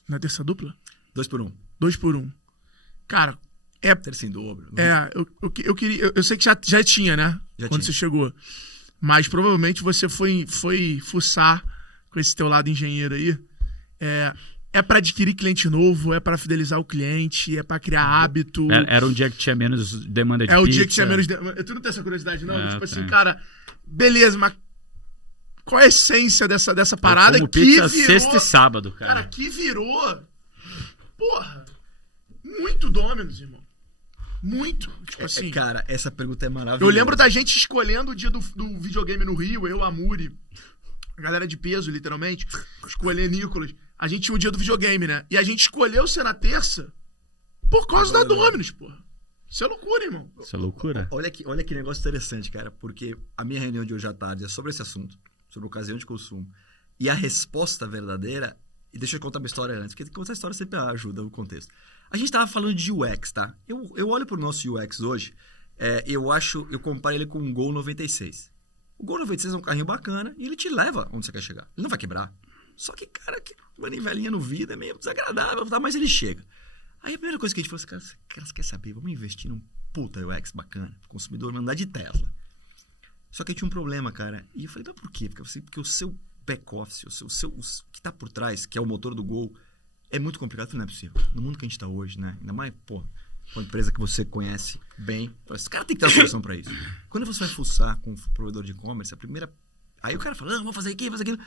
Não é terça dupla? 2 por 1. 2 por 1. Cara, terça em dobro. Eu queria... Eu sei que já tinha, né? Quando você chegou. Mas provavelmente você foi fuçar com esse teu lado engenheiro aí. É para adquirir cliente novo, é para fidelizar o cliente, é para criar hábito. Era um dia que tinha menos demanda de pizza. É o dia que tinha menos demanda. Tu não tem essa curiosidade, não? Tipo assim, cara, beleza, mas qual é a essência dessa parada como que pizza virou... sexta e sábado, cara. Cara, que virou... Porra, muito Domino's, irmão. Muito. Tipo assim. Cara, essa pergunta é maravilhosa. Eu lembro da gente escolhendo o dia do videogame no Rio, eu, a Muri, a galera de peso, literalmente, escolher Nicolas. A gente tinha o dia do videogame, né? E a gente escolheu ser na terça por causa da Domino's, porra. Isso é loucura, irmão. Isso é loucura. Olha que negócio interessante, cara. Porque a minha reunião de hoje à tarde é sobre esse assunto, sobre ocasião de consumo. E a resposta verdadeira... E deixa eu contar uma história antes, porque contar a história sempre ajuda o contexto. A gente tava falando de UX, tá? Eu olho pro nosso UX hoje, eu comparo ele com um Gol 96. O Gol 96 é um carrinho bacana e ele te leva onde você quer chegar. Ele não vai quebrar. Só que, cara, que manivelinha no vidro é meio desagradável, tá? Mas ele chega. Aí a primeira coisa que a gente falou assim, cara, você quer saber? Vamos investir num puta UX bacana. O consumidor vai andar de Tesla. Só que aí tinha um problema, cara. E eu falei, mas por quê? Porque o seu back-office, o que tá por trás, que é o motor do Gol, é muito complicado. Eu falei, não é possível. No mundo que a gente tá hoje, né? Ainda mais, uma empresa que você conhece bem. Esse cara tem que ter uma solução para isso. Quando você vai fuçar com um provedor de e-commerce, a primeira... Aí o cara fala, não, vou fazer aqui, vou fazer aquilo.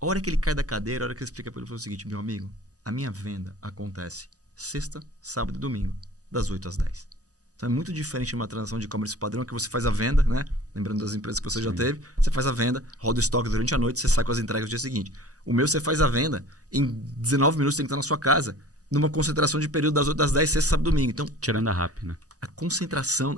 A hora que ele cai da cadeira, a hora que ele explica para ele, fala o seguinte, meu amigo, a minha venda acontece sexta, sábado e domingo, das 8 às 10. Então é muito diferente de uma transação de e-commerce padrão, que você faz a venda, né? Lembrando das empresas que você já teve, você faz a venda, roda o estoque durante a noite, você sai com as entregas no dia seguinte. O meu, você faz a venda, em 19 minutos tem que estar na sua casa, numa concentração de período das 8 às 10, sexta, sábado e domingo. Então, tirando a RAP, né? A concentração,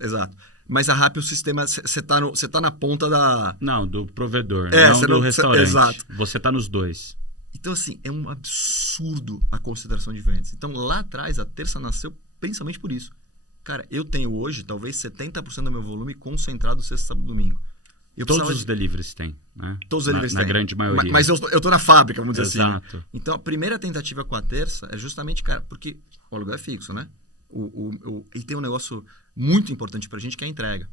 exato. Mas a RAP, o sistema, você tá na ponta da... Não, do provedor, não do restaurante. Exato. Você tá nos dois. Então, assim, é um absurdo a concentração de vendas. Então, lá atrás, a Terça nasceu principalmente por isso. Cara, eu tenho hoje, talvez 70% do meu volume concentrado sexta, sábado e domingo. Todos os deliveries têm, né? Todos os deliveries têm. Na grande maioria. Mas eu tô na fábrica, vamos dizer assim. Exato. Então, a primeira tentativa com a Terça é justamente, cara, porque o aluguel é fixo, né? E tem um negócio muito importante pra gente, que é a entrega.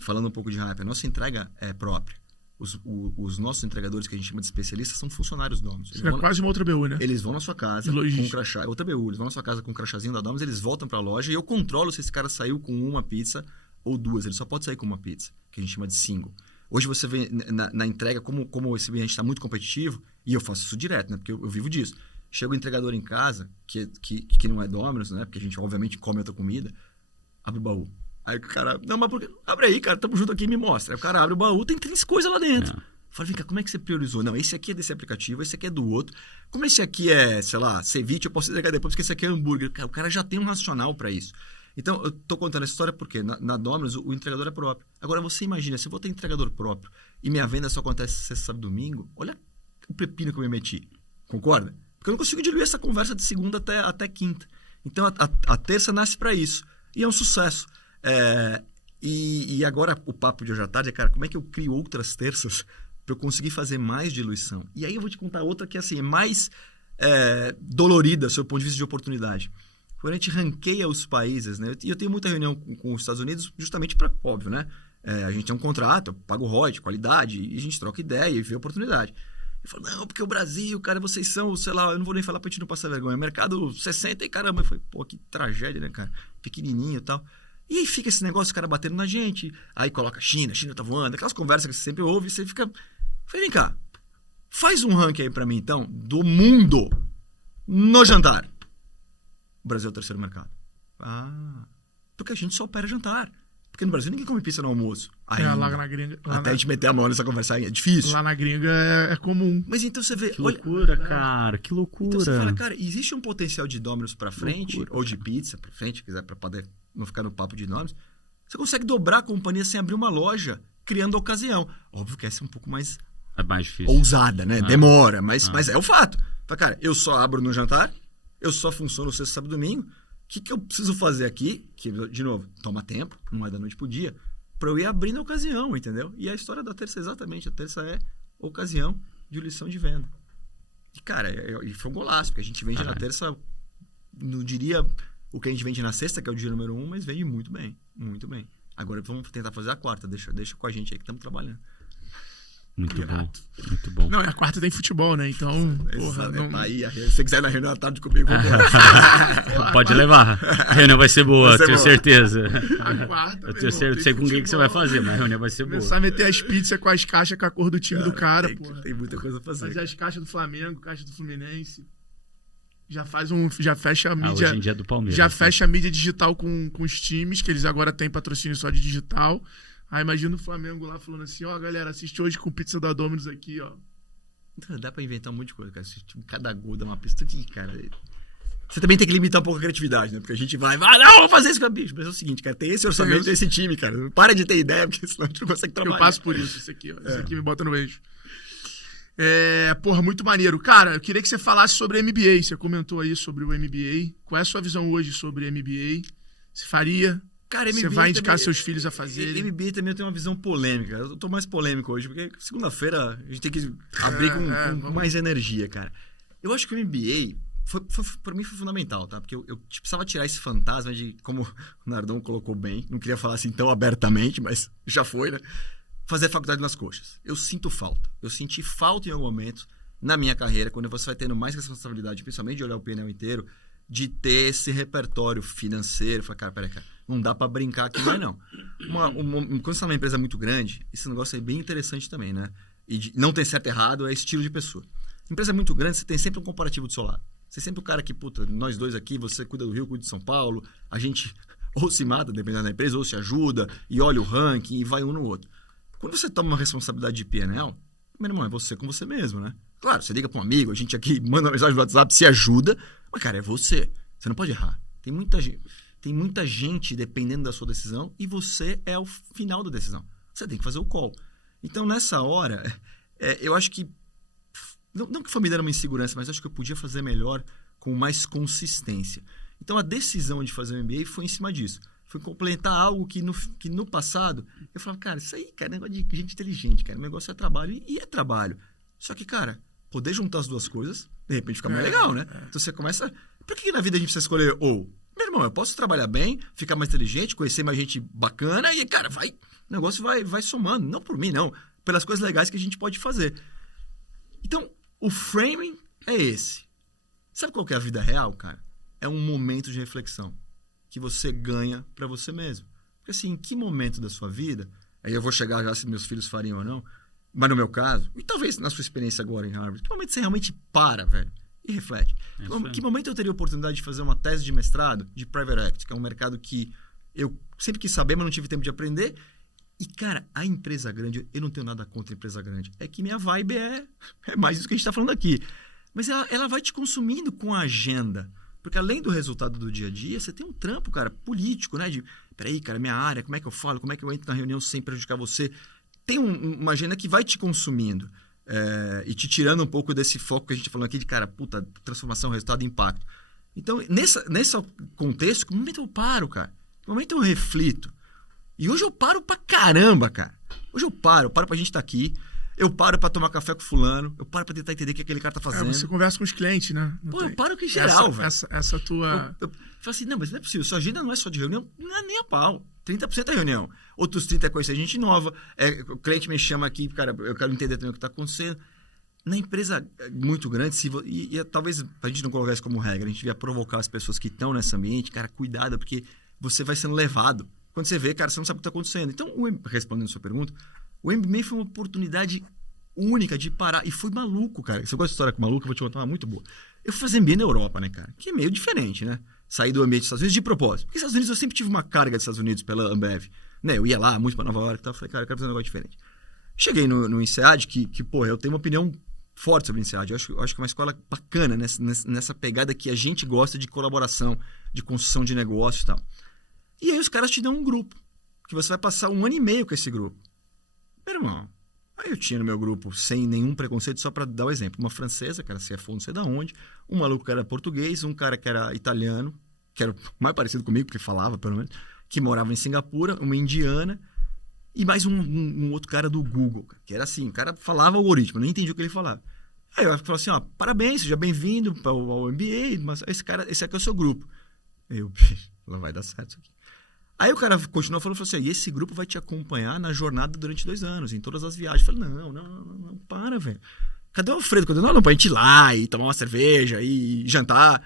Falando um pouco de hype, a nossa entrega é própria. Os nossos entregadores, que a gente chama de especialistas, são funcionários Domino's. Isso é quase uma outra BU, né? Eles vão na sua casa com um crachá. Outra BU, eles vão na sua casa com um crachazinho da Domino's, eles voltam pra loja e eu controlo se esse cara saiu com uma pizza ou duas. Ele só pode sair com uma pizza, que a gente chama de single. Hoje você vê na entrega, como esse ambiente está muito competitivo, e eu faço isso direto, né? Porque eu vivo disso. Chega o entregador em casa, que não é Domino's, né? Porque a gente, obviamente, come outra comida, abre o baú. Aí o cara, não, mas por quê? Abre aí, cara, tamo junto aqui, me mostra. Aí o cara abre o baú, tem 3 coisas lá dentro. Fala, vem cá, como é que você priorizou? Não, esse aqui é desse aplicativo, esse aqui é do outro. Como esse aqui é, sei lá, ceviche, eu posso entregar depois, porque esse aqui é hambúrguer. O cara já tem um racional para isso. Então, eu tô contando essa história porque na Domino's o entregador é próprio. Agora, você imagina, se eu vou ter entregador próprio e minha venda só acontece sexta, sábado e domingo, olha o pepino que eu me meti. Concorda? Porque eu não consigo diluir essa conversa de segunda até quinta. Então, a terça nasce para isso. E é um sucesso. E agora, o papo de hoje à tarde é, cara, como é que eu crio outras terças para eu conseguir fazer mais diluição? E aí eu vou te contar outra que assim, é mais dolorida, do seu ponto de vista de oportunidade. Quando a gente ranqueia os países, né? E eu tenho muita reunião com os Estados Unidos justamente para, óbvio, né? A gente tem um contrato, eu pago ROI, qualidade, e a gente troca ideia e vê oportunidade. Eu falo, não, porque o Brasil, cara, vocês são, sei lá, eu não vou nem falar pra gente não passar vergonha. Mercado 60 e caramba. Eu falei, pô, que tragédia, né, cara? Pequenininho e tal. E aí fica esse negócio, o cara batendo na gente. Aí coloca China tá voando. Aquelas conversas que você sempre ouve e você fica... Eu falei, vem cá, faz um ranking aí pra mim, então, do mundo no jantar. O Brasil é o terceiro mercado. Porque a gente só opera jantar. Porque no Brasil ninguém come pizza no almoço. Lá na gringa... Até a gente meter a mão nessa conversa aí, é difícil. Lá na gringa é comum. Mas então você vê... Que loucura, cara, que loucura. Então você fala, cara, existe um potencial de Domino's pra frente, ou de pizza pra frente, se quiser, pra poder não ficar no papo de Domino's. Você consegue dobrar a companhia sem abrir uma loja, criando ocasião. Óbvio que essa é um pouco mais... É mais difícil. Ousada, né? Demora, mas é o fato. Fala, cara, eu só abro no jantar, eu só funciono sexta, sábado e domingo. O que eu preciso fazer aqui, que, de novo, toma tempo, não é da noite pro dia, para eu ir abrindo a ocasião, entendeu? E a história da terça é exatamente, a terça é ocasião de lição de venda. E, cara, foi um golaço, porque a gente vende na terça, não diria o que a gente vende na sexta, que é o dia número 1, mas vende muito bem, muito bem. Agora vamos tentar fazer a quarta, deixa com a gente aí que estamos trabalhando. Muito bom, muito bom. Não, e a quarta tem futebol, né? Então, porra, não... Tá aí, se você quiser ir na reunião à tarde comigo, pode levar. A reunião vai ser boa, tenho certeza. A quarta, eu tenho certeza, sei com quem que você vai fazer, mas a reunião vai ser boa. Começar a meter as pizzas com as caixas com a cor do time do cara, porra. Tem muita coisa a fazer. Fazer as caixas do Flamengo, caixa do Fluminense. Já fecha a mídia. Hoje em dia é do Palmeiras. Já fecha a mídia digital com os times, que eles agora têm patrocínio só de digital. Aí imagina o Flamengo lá falando assim, galera, assiste hoje com pizza da Domino's aqui, Então, dá pra inventar um monte de coisa, cara. Cada gol dá uma pista aqui, cara. Você também tem que limitar um pouco a criatividade, né? Porque a gente vai, não, vou fazer isso com a bicho. Mas é o seguinte, cara, tem esse orçamento, tem esse time, cara. Não para de ter ideia, porque senão a gente não consegue trabalhar. Eu passo por isso, isso aqui, Isso aqui me bota no eixo. Porra, muito maneiro. Cara, eu queria que você falasse sobre MBA. Você comentou aí sobre o MBA. Qual é a sua visão hoje sobre MBA? Você faria? Cara, você vai indicar seus filhos a fazerem? MBA também tem uma visão polêmica. Eu tô mais polêmico hoje, porque segunda-feira a gente tem que abrir com mais energia, cara. Eu acho que o MBA, Pra mim foi fundamental, tá? Porque eu precisava tirar esse fantasma de, como o Nardon colocou bem, não queria falar assim tão abertamente, mas já foi, né? Fazer a faculdade nas coxas. Eu sinto falta. Eu senti falta em algum momento na minha carreira, quando você vai tendo mais responsabilidade, principalmente de olhar o PNL inteiro, de ter esse repertório financeiro. Falar, cara, não dá pra brincar aqui, não. Quando você tá numa empresa muito grande, esse negócio é bem interessante também, né? E não tem certo e errado, é estilo de pessoa. Empresa muito grande, você tem sempre um comparativo do seu lado. Você é sempre o cara que, nós dois aqui, você cuida do Rio, cuida de São Paulo, a gente ou se mata, dependendo da empresa, ou se ajuda, e olha o ranking, e vai um no outro. Quando você toma uma responsabilidade de PNL, meu irmão, é você com você mesmo, né? Claro, você liga para um amigo, a gente aqui manda uma mensagem no WhatsApp, se ajuda, mas, cara, é você. Você não pode errar. Tem muita gente dependendo da sua decisão e você é o final da decisão. Você tem que fazer o call. Então, nessa hora, eu acho que não que foi me dando uma insegurança, mas acho que eu podia fazer melhor com mais consistência. Então, a decisão de fazer o MBA foi em cima disso. Foi complementar algo que no passado eu falava, cara, isso aí, cara, é negócio de gente inteligente, cara. O negócio é trabalho e é trabalho. Só que, cara, poder juntar as duas coisas, de repente fica mais legal, né? Então, você começa... Por que na vida a gente precisa escolher ou? Meu irmão, eu posso trabalhar bem, ficar mais inteligente, conhecer mais gente bacana e, cara, o negócio vai somando. Não por mim, não. Pelas coisas legais que a gente pode fazer. Então, o framing é esse. Sabe qual que é a vida real, cara? É um momento de reflexão que você ganha pra você mesmo. Porque assim, em que momento da sua vida, aí eu vou chegar já se meus filhos fariam ou não, mas no meu caso, e talvez na sua experiência agora em Harvard, que momento você realmente para, velho, e reflete? Que momento eu teria a oportunidade de fazer uma tese de mestrado de Private Equity, que é um mercado que eu sempre quis saber, mas não tive tempo de aprender. E, cara, a empresa grande, eu não tenho nada contra a empresa grande. É que minha vibe é mais isso que a gente está falando aqui. Mas ela vai te consumindo com a agenda. Porque além do resultado do dia a dia, você tem um trampo, cara, político, né? De, peraí, cara, minha área, como é que eu falo? Como é que eu entro na reunião sem prejudicar você? Tem uma agenda que vai te consumindo. E te tirando um pouco desse foco que a gente tá falando aqui de, cara, puta, transformação, resultado e impacto. Então, nesse contexto, que momento eu paro, cara? Que momento eu reflito? E hoje eu paro pra caramba, cara. Hoje eu paro pra gente estar aqui. Eu paro pra tomar café com fulano. Eu paro pra tentar entender o que aquele cara tá fazendo. Você conversa com os clientes, né? Eu paro que em geral, velho. Essa tua... Eu falo assim, não, mas não é possível. Sua agenda não é só de reunião, não é nem a pau. 30% é reunião. Outros 30% é conhecer gente nova. O cliente me chama aqui, cara, eu quero entender também o que tá acontecendo. Na empresa muito grande, talvez a gente não colocar isso como regra, a gente devia provocar as pessoas que estão nesse ambiente, cara, cuidado, porque você vai sendo levado. Quando você vê, cara, você não sabe o que está acontecendo. Então, respondendo a sua pergunta, o MBA foi uma oportunidade única de parar. E foi maluco, cara. Se eu gosto de história com maluco, eu vou te contar uma muito boa. Eu fui fazer MBA na Europa, né, cara? Que é meio diferente, né? Sair do ambiente dos Estados Unidos de propósito. Porque nos Estados Unidos eu sempre tive uma carga dos Estados Unidos pela Ambev. Né? Eu ia lá muito para Nova York e tal. Falei, cara, eu quero fazer um negócio diferente. Cheguei no INSEAD, que pô, eu tenho uma opinião forte sobre o INSEAD. Eu acho que é uma escola bacana nessa pegada que a gente gosta de colaboração, de construção de negócios e tal. E aí os caras te dão um grupo, que você vai passar 1 ano e meio com esse grupo. Meu irmão, aí eu tinha no meu grupo, sem nenhum preconceito, só para dar o exemplo, uma francesa, que era CFO não sei da onde, um maluco que era português, um cara que era italiano, que era mais parecido comigo, porque falava pelo menos, que morava em Singapura, uma indiana, e mais um outro cara do Google, que era assim, o cara falava algoritmo, nem entendi o que ele falava. Aí eu falei assim, ó, parabéns, seja bem-vindo ao MBA, mas esse aqui é o seu grupo. Eu, não vai dar certo isso aqui. Aí o cara continuou falando assim, e esse grupo vai te acompanhar na jornada durante 2 anos, em todas as viagens. Eu falei, não, para, velho. Cadê o Alfredo? Não, pra gente ir lá e tomar uma cerveja e jantar.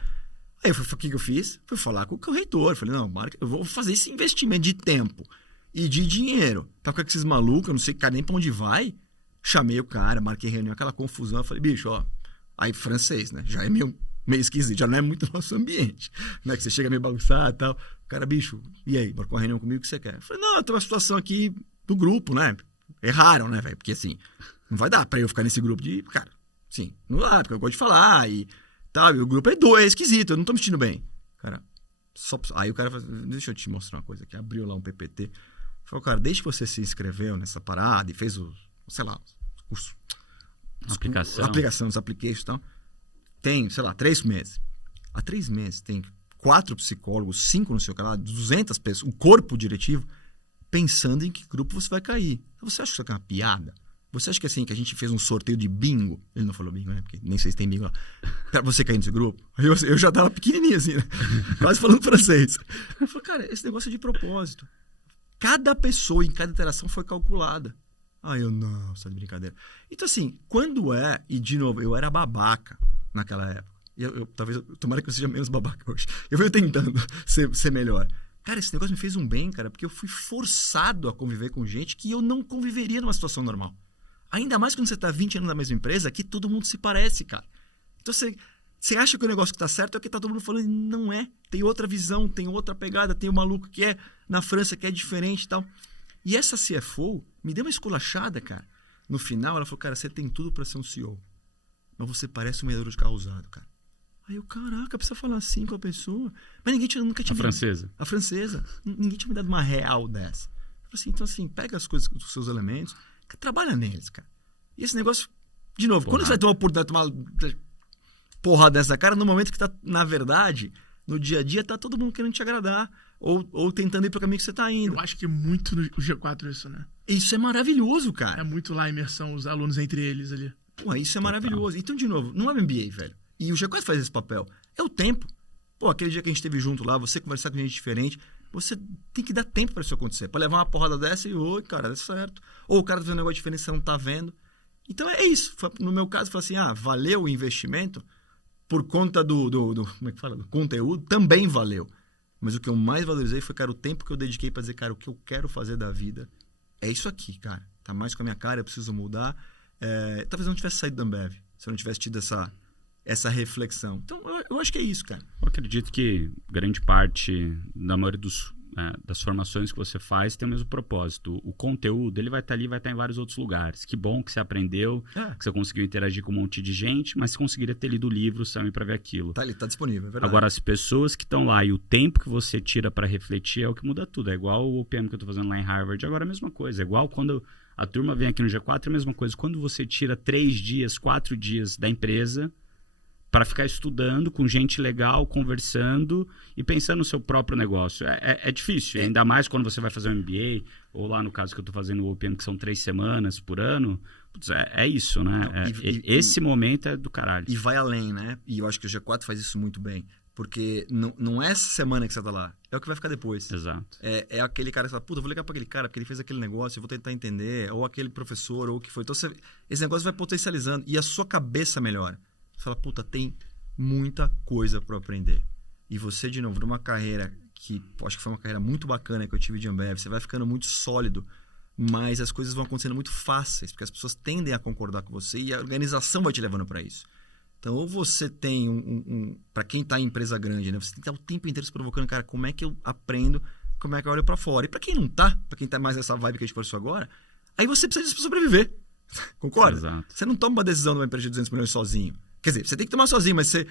Aí o que eu fiz? Fui falar com o reitor. Falei, não, Marca, eu vou fazer esse investimento de tempo e de dinheiro. Pra ficar com esses malucos, eu não sei, cara, nem pra onde vai. Chamei o cara, marquei reunião, aquela confusão. Eu falei, bicho, ó, aí francês, né? Já é meio esquisito, já não é muito nosso ambiente, né? Que você chega meio bagunçado e tal. Cara, bicho, e aí? Marcou uma reunião comigo, o que você quer? Eu falei, não, tem uma situação aqui do grupo, né? Erraram, né, velho? Porque assim, não vai dar pra eu ficar nesse grupo de... Cara, sim, não dá, porque eu gosto de falar e tal. E o grupo é esquisito, eu não tô me sentindo bem. Cara, aí o cara falou, deixa eu te mostrar uma coisa aqui. Abriu lá um PPT. Falou, cara, desde que você se inscreveu nessa parada e fez sei lá, os cursos... Aplicação, os applications e tal. Tem, sei lá, 3 meses. Há 3 meses tem 4 psicólogos, 5 no seu canal, 200 pessoas, o corpo diretivo, pensando em que grupo você vai cair. Então, você acha que isso aqui é uma piada? Você acha que assim, que a gente fez um sorteio de bingo? Ele não falou bingo, né? Porque nem sei se tem bingo lá. Pra você cair nesse grupo. Eu já tava pequenininho assim, né? Quase falando francês. Eu falei, cara, esse negócio é de propósito. Cada pessoa em cada interação foi calculada. Eu não, só de brincadeira. Então assim, quando e de novo, eu era babaca naquela época. Tomara que eu seja menos babaca hoje. Eu venho tentando ser melhor. Cara, esse negócio me fez um bem, cara, porque eu fui forçado a conviver com gente que eu não conviveria numa situação normal. Ainda mais quando você tá 20 anos na mesma empresa, que todo mundo se parece, cara. Então você acha que o negócio que tá certo é o que tá todo mundo falando, não é. Tem outra visão, tem outra pegada, tem o maluco que é na França que é diferente e tal. E essa CFO me deu uma esculachada, cara. No final, ela falou, cara, você tem tudo pra ser um CEO, mas você parece um vendedor de carro usado, cara. Aí eu, caraca, precisa falar assim com a pessoa. Mas nunca tinha... A francesa. Ninguém tinha me dado uma real dessa. Eu falei assim, então assim, pega as coisas, os seus elementos, trabalha neles, cara. E esse negócio, de novo, quando você vai ter uma oportunidade de tomar uma porrada dessa cara, no momento que tá, na verdade, no dia a dia, tá todo mundo querendo te agradar. Ou tentando ir pro caminho que você tá indo. Eu acho que é muito no G4 isso, né? Isso é maravilhoso, cara. É muito lá a imersão, os alunos entre eles ali. Pô, isso é maravilhoso. Então, de novo, não é o MBA, velho. E o G4 faz esse papel. É o tempo. Pô, aquele dia que a gente esteve junto lá, você conversar com gente diferente, você tem que dar tempo para isso acontecer. Para levar uma porrada dessa e, oi, cara, dá certo. Ou o cara tá fazendo um negócio diferente, você não tá vendo. Então é isso. No meu caso, foi assim, valeu o investimento por conta do como é que fala? Do conteúdo, também valeu. Mas o que eu mais valorizei foi, cara, o tempo que eu dediquei para dizer, cara, o que eu quero fazer da vida é isso aqui, cara. Tá mais com a minha cara, eu preciso mudar. Talvez eu não tivesse saído da Ambev, se eu não tivesse tido essa reflexão. Então, eu acho que é isso, cara. Eu acredito que grande parte da maioria das formações que você faz tem o mesmo propósito. O conteúdo, ele vai estar ali, vai estar em vários outros lugares. Que bom que você aprendeu, que você conseguiu interagir com um monte de gente, mas você conseguiria ter lido o livro também para ver aquilo. Tá ali, tá disponível, é verdade. Agora, as pessoas que estão lá e o tempo que você tira para refletir é o que muda tudo. É igual o OPM que eu tô fazendo lá em Harvard, agora é a mesma coisa. É igual quando a turma vem aqui no G4, é a mesma coisa. Quando você tira 3 dias, 4 dias da empresa para ficar estudando com gente legal, conversando e pensando no seu próprio negócio. É difícil, ainda mais quando você vai fazer um MBA, ou lá no caso que eu estou fazendo o OPM, que são 3 semanas por ano. Putz, é isso, né? Esse momento é do caralho. E vai além, né? E eu acho que o G4 faz isso muito bem. Porque não é essa semana que você tá lá, é o que vai ficar depois. Exato. É aquele cara que fala, puta, eu vou ligar para aquele cara porque ele fez aquele negócio, eu vou tentar entender, ou aquele professor, ou o que foi. Então, esse negócio vai potencializando e a sua cabeça melhora. Você fala, puta, tem muita coisa para aprender. E você, de novo, numa carreira que acho que foi uma carreira muito bacana que eu tive de Ambev, você vai ficando muito sólido, mas as coisas vão acontecendo muito fáceis, porque as pessoas tendem a concordar com você e a organização vai te levando para isso. Então, ou você tem para quem está em empresa grande, né? Você tem que estar o tempo inteiro se provocando, cara, como é que eu aprendo, como é que eu olho para fora. E para quem não tá, para quem tá mais nessa vibe que a gente conversou agora, aí você precisa disso para sobreviver. Concorda? Exato. Você não toma uma decisão numa empresa de 200 milhões sozinho. Quer dizer, você tem que tomar sozinho, mas você,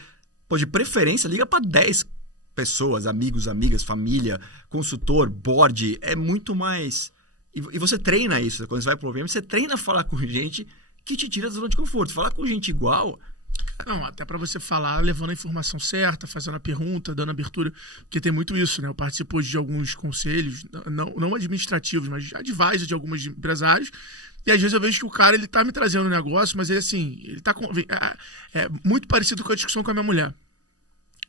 de preferência, liga para 10 pessoas, amigos, amigas, família, consultor, board. É muito mais... E você treina isso. Quando você vai pro OPM, você treina a falar com gente que te tira da zona de conforto. Falar com gente igual... Não, até para você falar, levando a informação certa, fazendo a pergunta, dando abertura, porque tem muito isso, né? Eu participo hoje de alguns conselhos, não administrativos, mas advisors de alguns empresários, e às vezes eu vejo que o cara, ele tá me trazendo um negócio, mas ele assim, ele tá muito parecido com a discussão com a minha mulher.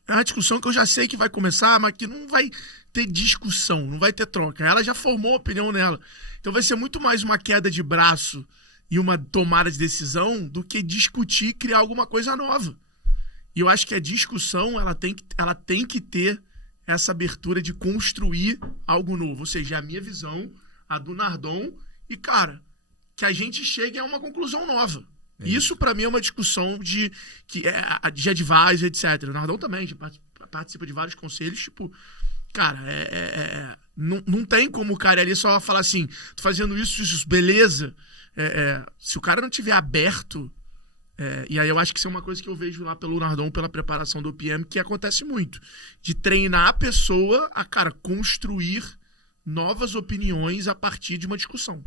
É uma discussão que eu já sei que vai começar, mas que não vai ter discussão, não vai ter troca. Ela já formou a opinião nela. Então vai ser muito mais uma queda de braço e uma tomada de decisão do que discutir e criar alguma coisa nova. E eu acho que a discussão ela tem que ter essa abertura de construir algo novo. Ou seja, a minha visão, a do Nardon, e, cara, que a gente chegue a uma conclusão nova. Isso para mim é uma discussão de advisor, etc. O Nardon também participa de vários conselhos, tipo... Cara, não tem como o cara ali só falar assim, tô fazendo isso, beleza. Se o cara não tiver aberto, e aí eu acho que isso é uma coisa que eu vejo lá pelo Nardon, pela preparação do PM, que acontece muito. De treinar a pessoa a, cara, construir novas opiniões a partir de uma discussão.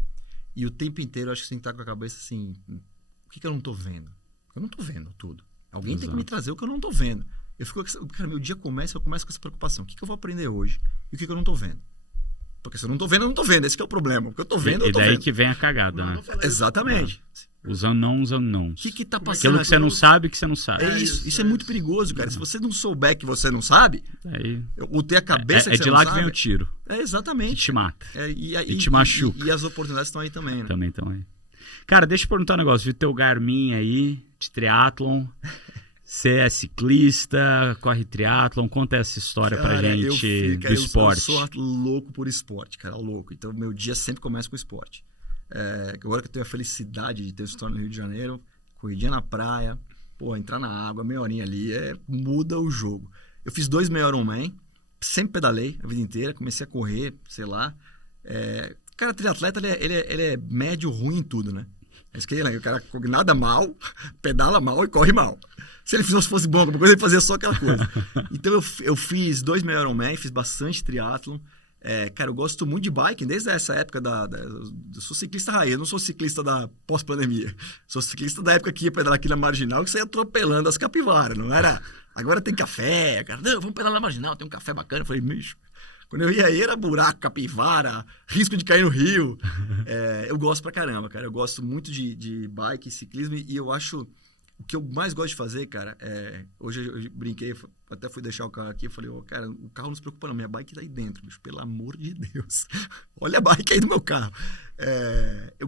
E o tempo inteiro eu acho que você tem que estar com a cabeça assim, o que eu não tô vendo? Eu não tô vendo tudo. Alguém tem que me trazer o que eu não tô vendo. Eu começo com essa preocupação. O que eu vou aprender hoje e o que eu não tô vendo? Porque se eu não tô vendo, eu não tô vendo. Esse que é o problema. Porque eu tô vendo, eu tô daí vendo. que vem a cagada, né? Exatamente. Usando não. O que tá passando? Aquilo que você não sabe, que você não sabe. É isso. Isso é muito perigoso, cara. Se você não souber que você não sabe, Aí, ou ter a cabeça que é você de não lá sabe, que vem o tiro. É, Que exatamente. te mata. E te machuca. E as oportunidades estão aí também, né? Também estão aí. Cara, deixa eu perguntar um negócio. Vi teu Garmin aí, de triatlon. Você é ciclista, corre triatlon. Conta essa história pra gente do esporte. Eu sou louco por esporte, cara. Louco. Então, meu dia sempre começa com esporte. Agora que eu tenho a felicidade de ter esse torneio no Rio de Janeiro, corridinha na praia, pô, entrar na água, meia horinha ali, muda o jogo. Eu fiz 2 meia Ironman, sempre pedalei a vida inteira, comecei a correr, sei lá. Cara, triatleta, ele é médio ruim em tudo, né? É isso que o cara nada mal, pedala mal e corre mal. Se ele fosse bom, alguma coisa, ele fazia só aquela coisa. Então eu fiz 2 meia Ironman, fiz bastante triatlon. Cara, eu gosto muito de bike, desde essa época eu sou ciclista raiz, eu não sou ciclista da pós-pandemia. Sou ciclista da época que ia pedalar aqui na Marginal, que saía atropelando as capivaras, não era? Agora tem café, cara, não, vamos pedalar na Marginal, tem um café bacana. Eu falei, bicho, quando eu ia aí era buraco, capivara, risco de cair no rio. Eu gosto pra caramba, cara, eu gosto muito de bike, ciclismo, e eu acho... O que eu mais gosto de fazer, cara, hoje eu brinquei, até fui deixar o carro aqui, eu falei, cara, o carro não se preocupa não, minha bike tá aí dentro, bicho, pelo amor de Deus. Olha a bike aí do meu carro. Eu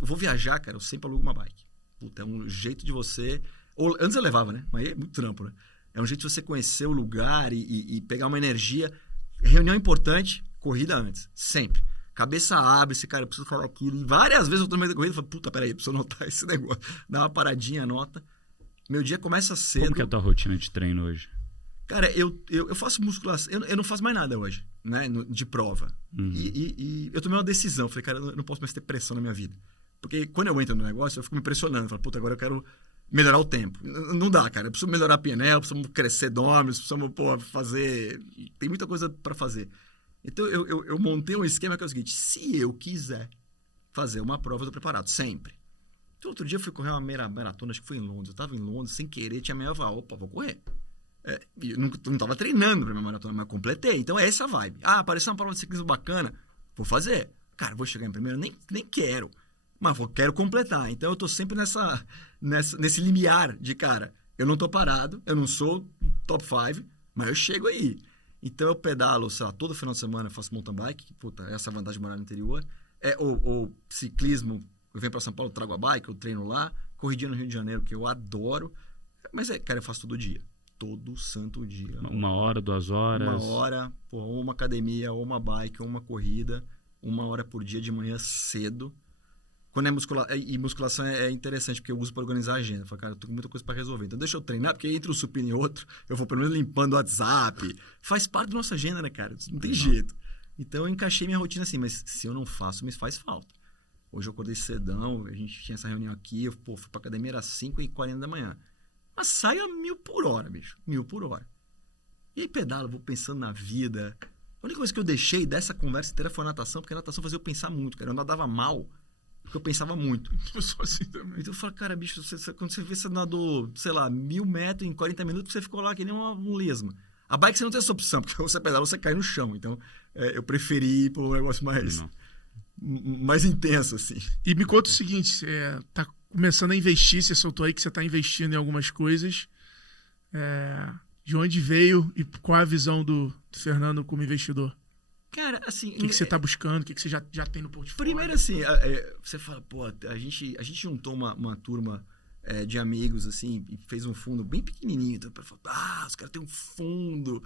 vou viajar, cara, eu sempre alugo uma bike. Puta, é um jeito de você... Antes eu levava, né? Mas é muito trampo, né? É um jeito de você conhecer o lugar e pegar uma energia. Reunião importante, corrida antes, sempre. Cabeça abre, esse cara, eu preciso falar aquilo. E várias vezes eu tô no meio da corrida e falo, puta, peraí, preciso anotar esse negócio. Dá uma paradinha, anota. Meu dia começa cedo. Como que é a tua rotina de treino hoje? Cara, eu faço musculação, eu não faço mais nada hoje, né, de prova. Uhum. E eu tomei uma decisão, falei, cara, eu não posso mais ter pressão na minha vida. Porque quando eu entro no negócio, eu fico me pressionando. Falo, puta, agora eu quero melhorar o tempo. Não dá, cara, eu preciso melhorar a PNL, precisamos crescer domes, precisamos, fazer... Tem muita coisa para fazer. Então, eu montei um esquema que é o seguinte, se eu quiser fazer uma prova, eu tô preparado, sempre. Então, outro dia eu fui correr uma maratona, acho que foi em Londres. Eu tava em Londres, sem querer, tinha meia opa, vou correr. Eu não tava treinando pra minha maratona, mas completei. Então, é essa a vibe. Apareceu uma prova de ciclismo bacana, vou fazer. Cara, vou chegar em primeiro, nem quero, mas quero completar. Então, eu tô sempre nesse limiar de, cara, eu não tô parado, eu não sou top 5, mas eu chego aí. Então, eu pedalo, sei lá, todo final de semana eu faço mountain bike, que, puta, essa é a vantagem de morar no interior. Ou ciclismo, eu venho para São Paulo, trago a bike, eu treino lá. Corridinha no Rio de Janeiro, que eu adoro. Mas, cara, eu faço todo dia. Todo santo dia. 1 hora, 2 horas? 1 hora, ou uma academia, ou uma bike, ou uma corrida. 1 hora por dia, de manhã cedo. Quando musculação é interessante, porque eu uso para organizar a agenda. Eu falo, cara, eu tô com muita coisa para resolver. Então, deixa eu treinar, porque entre um supino e outro, eu vou pelo menos limpando o WhatsApp. Faz parte da nossa agenda, né, cara? Não tem jeito. Então, eu encaixei minha rotina assim, mas se eu não faço, me faz falta. Hoje eu acordei cedão, a gente tinha essa reunião aqui, eu fui pra academia, era 5h40 da manhã. Mas sai a 1.000 por hora, bicho. 1.000 por hora. E aí pedalo, vou pensando na vida. A única coisa que eu deixei dessa conversa inteira foi a natação, porque a natação fazia eu pensar muito, cara. Eu nadava mal, porque eu pensava muito. Eu sou assim também. Então eu falo, cara, bicho, quando você vê, você nadou, sei lá, 1.000 metros em 40 minutos, você ficou lá que nem um lesma. A bike você não tem essa opção, porque você pedala, você cai no chão. Então, eu preferi ir para um negócio mais intenso, assim. E me conta o seguinte, você tá começando a investir, você soltou aí que você tá investindo em algumas coisas. De onde veio e qual é a visão do Fernando como investidor? Cara, assim... O que você tá buscando? O que você já tem no portfólio? Primeiro, assim, você fala, pô, a gente juntou uma turma de amigos, assim, e fez um fundo bem pequenininho. Então, falou, os caras têm um fundo...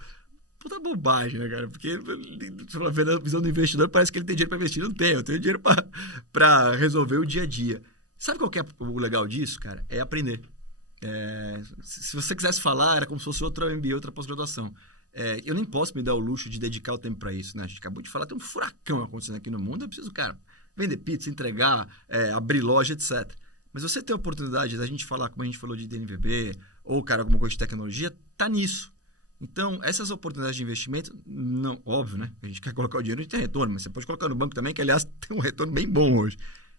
Puta bobagem, né, cara? Porque vendo a visão do investidor, parece que ele tem dinheiro para investir. Não tem, eu tenho dinheiro para resolver o dia a dia. Sabe qual que é o legal disso, cara? É aprender. Se você quisesse falar, era como se fosse outra MBA, outra pós-graduação. Eu nem posso me dar o luxo de dedicar o tempo para isso, né? A gente acabou de falar, tem um furacão acontecendo aqui no mundo. Eu preciso, cara, vender pizza, entregar, abrir loja, etc. Mas você ter a oportunidade da gente falar, como a gente falou de DNVB, ou, cara, alguma coisa de tecnologia, tá nisso. Então, essas oportunidades de investimento, não, óbvio, né? A gente quer colocar o dinheiro, a gente tem retorno, mas você pode colocar no banco também, que, aliás, tem um retorno bem bom hoje.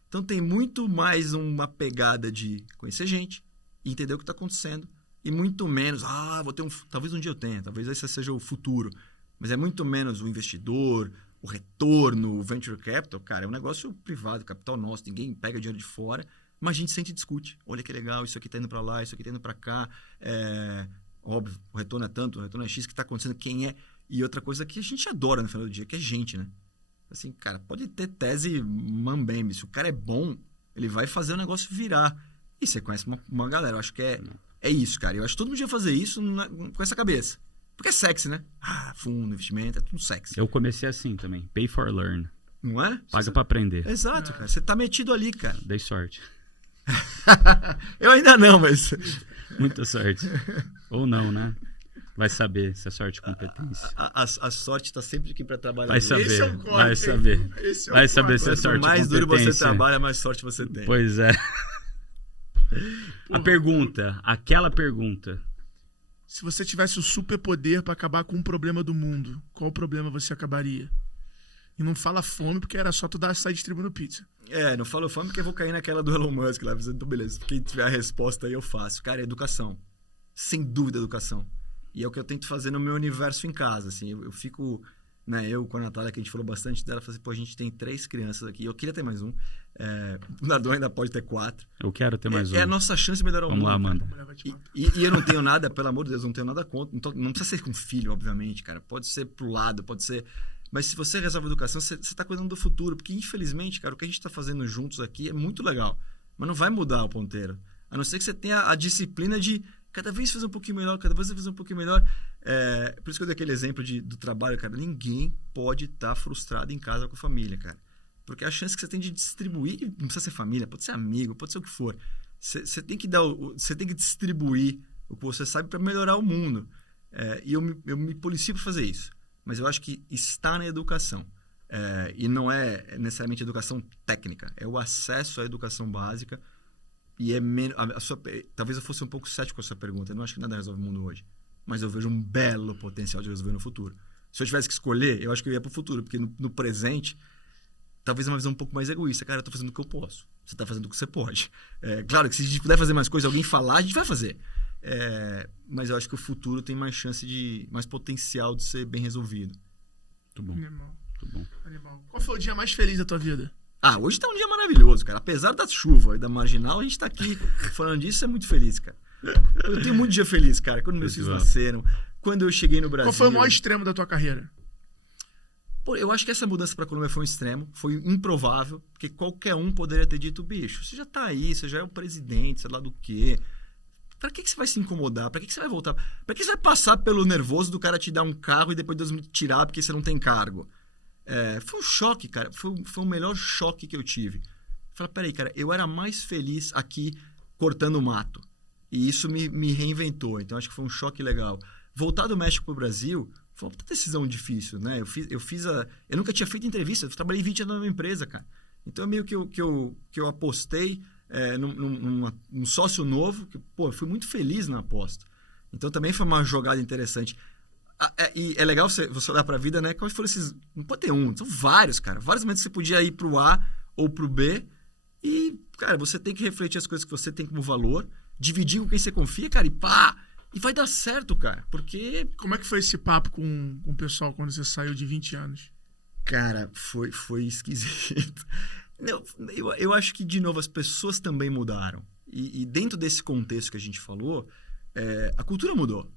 Então, tem muito mais uma pegada de conhecer gente, entender o que está acontecendo, e muito menos, vou ter talvez um dia eu tenha, talvez esse seja o futuro, mas é muito menos o investidor, o retorno, o venture capital, cara, é um negócio privado, capital nosso, ninguém pega dinheiro de fora, mas a gente sente e discute. Olha que legal, isso aqui tá indo para lá, isso aqui tá indo para cá. Óbvio, o retorno é tanto, o retorno é X, que tá acontecendo, quem é. E outra coisa que a gente adora no final do dia, que é gente, né? Assim, cara, pode ter tese mambembe, se o cara é bom, ele vai fazer o negócio virar. E você conhece uma galera, eu acho que é isso, cara. Eu acho que todo mundo devia fazer isso com essa cabeça. Porque é sexy, né? Fundo, investimento, é tudo sexy. Eu comecei assim também. Pay for learn. Não é? Paga pra aprender. Exato, cara. Você tá metido ali, cara. Dei sorte. Eu ainda não, mas... Muita sorte. Ou não, né? Vai saber se é sorte ou competência. A sorte tá sempre aqui pra trabalhar. Vai saber. Esse é o corte, vai saber. Esse é o Vai saber corte. se é sorte ou Quanto mais competência. duro você trabalha, mais sorte você tem. Pois é. A pergunta, aquela pergunta. Se você tivesse o superpoder para acabar com um problema do mundo, qual problema você acabaria? E não fala fome, porque era só tu sair distribuindo pizza. Não falo fome porque eu vou cair naquela do Elon Musk lá. Então, beleza, quem tiver a resposta aí eu faço. Cara, educação. Sem dúvida, educação. E é o que eu tento fazer no meu universo em casa, assim. Eu fico... Né, eu com a Natália, que a gente falou bastante dela, falei assim, pô, a gente tem 3 crianças aqui. Eu queria ter mais um. O Nardon ainda pode ter 4. Eu quero ter mais um. É a nossa chance de melhorar o mundo. Vamos lá, Amanda. E eu não tenho nada, pelo amor de Deus, não tenho nada contra. Não precisa ser com filho, obviamente, cara. Pode ser pro lado, pode ser... Mas se você resolve a educação, você tá cuidando do futuro. Porque, infelizmente, cara, o que a gente tá fazendo juntos aqui é muito legal. Mas não vai mudar o ponteiro. A não ser que você tenha a disciplina de cada vez fazer um pouquinho melhor, cada vez fazer um pouquinho melhor. Por isso que eu dei aquele exemplo do trabalho, cara. Ninguém pode estar frustrado em casa com a família, cara. Porque a chance que você tem de distribuir, não precisa ser família, pode ser amigo, pode ser o que for. Você tem que você tem que distribuir o que você sabe para melhorar o mundo. E eu me policio para fazer isso. Mas eu acho que está na educação. E não é necessariamente educação técnica. É o acesso à educação básica. E talvez eu fosse um pouco cético com a sua pergunta. Eu não acho que nada resolve o mundo hoje. Mas eu vejo um belo potencial de resolver no futuro. Se eu tivesse que escolher, eu acho que eu ia para o futuro. Porque no presente, talvez é uma visão um pouco mais egoísta. Cara, eu estou fazendo o que eu posso. Você está fazendo o que você pode. Claro que se a gente puder fazer mais coisa, alguém falar, a gente vai fazer. Mas eu acho que o futuro tem mais chance mais potencial de ser bem resolvido. Muito bom. Animal. Muito bom. Animal. Qual foi o dia mais feliz da tua vida? Hoje tá um dia maravilhoso, cara. Apesar da chuva e da marginal, a gente tá aqui falando disso, é muito feliz, cara. Eu tenho muito dia feliz, cara. Quando meus filhos nasceram, quando eu cheguei no Brasil... Qual foi o maior extremo da tua carreira? Pô, eu acho que essa mudança pra Colômbia foi um extremo, foi improvável, porque qualquer um poderia ter dito, bicho, você já tá aí, você já é o presidente, sei lá do quê. Pra que você vai se incomodar? Pra que você vai voltar? Pra que você vai passar pelo nervoso do cara te dar um carro e depois de 2 minutos tirar porque você não tem cargo? Foi um choque, cara. Foi o melhor choque que eu tive. Falei, peraí, cara, eu era mais feliz aqui cortando o mato. E isso me reinventou. Então, acho que foi um choque legal. Voltar do México pro Brasil foi uma decisão difícil, né? Eu nunca tinha feito entrevista. Eu trabalhei 20 anos numa empresa, cara. Então, meio que eu apostei num sócio novo. Que, pô, eu fui muito feliz na aposta. Então, também foi uma jogada interessante. E é legal você olhar pra vida, né? Quais foram esses... Não pode ter um, são vários, cara. Vários momentos que você podia ir pro A ou pro B. E, cara, você tem que refletir as coisas que você tem como valor, dividir com quem você confia, cara, e pá! E vai dar certo, cara, porque... Como é que foi esse papo com o pessoal quando você saiu de 20 anos? Cara, foi esquisito. Não, eu acho que, de novo, as pessoas também mudaram. E dentro desse contexto que a gente falou, a cultura mudou.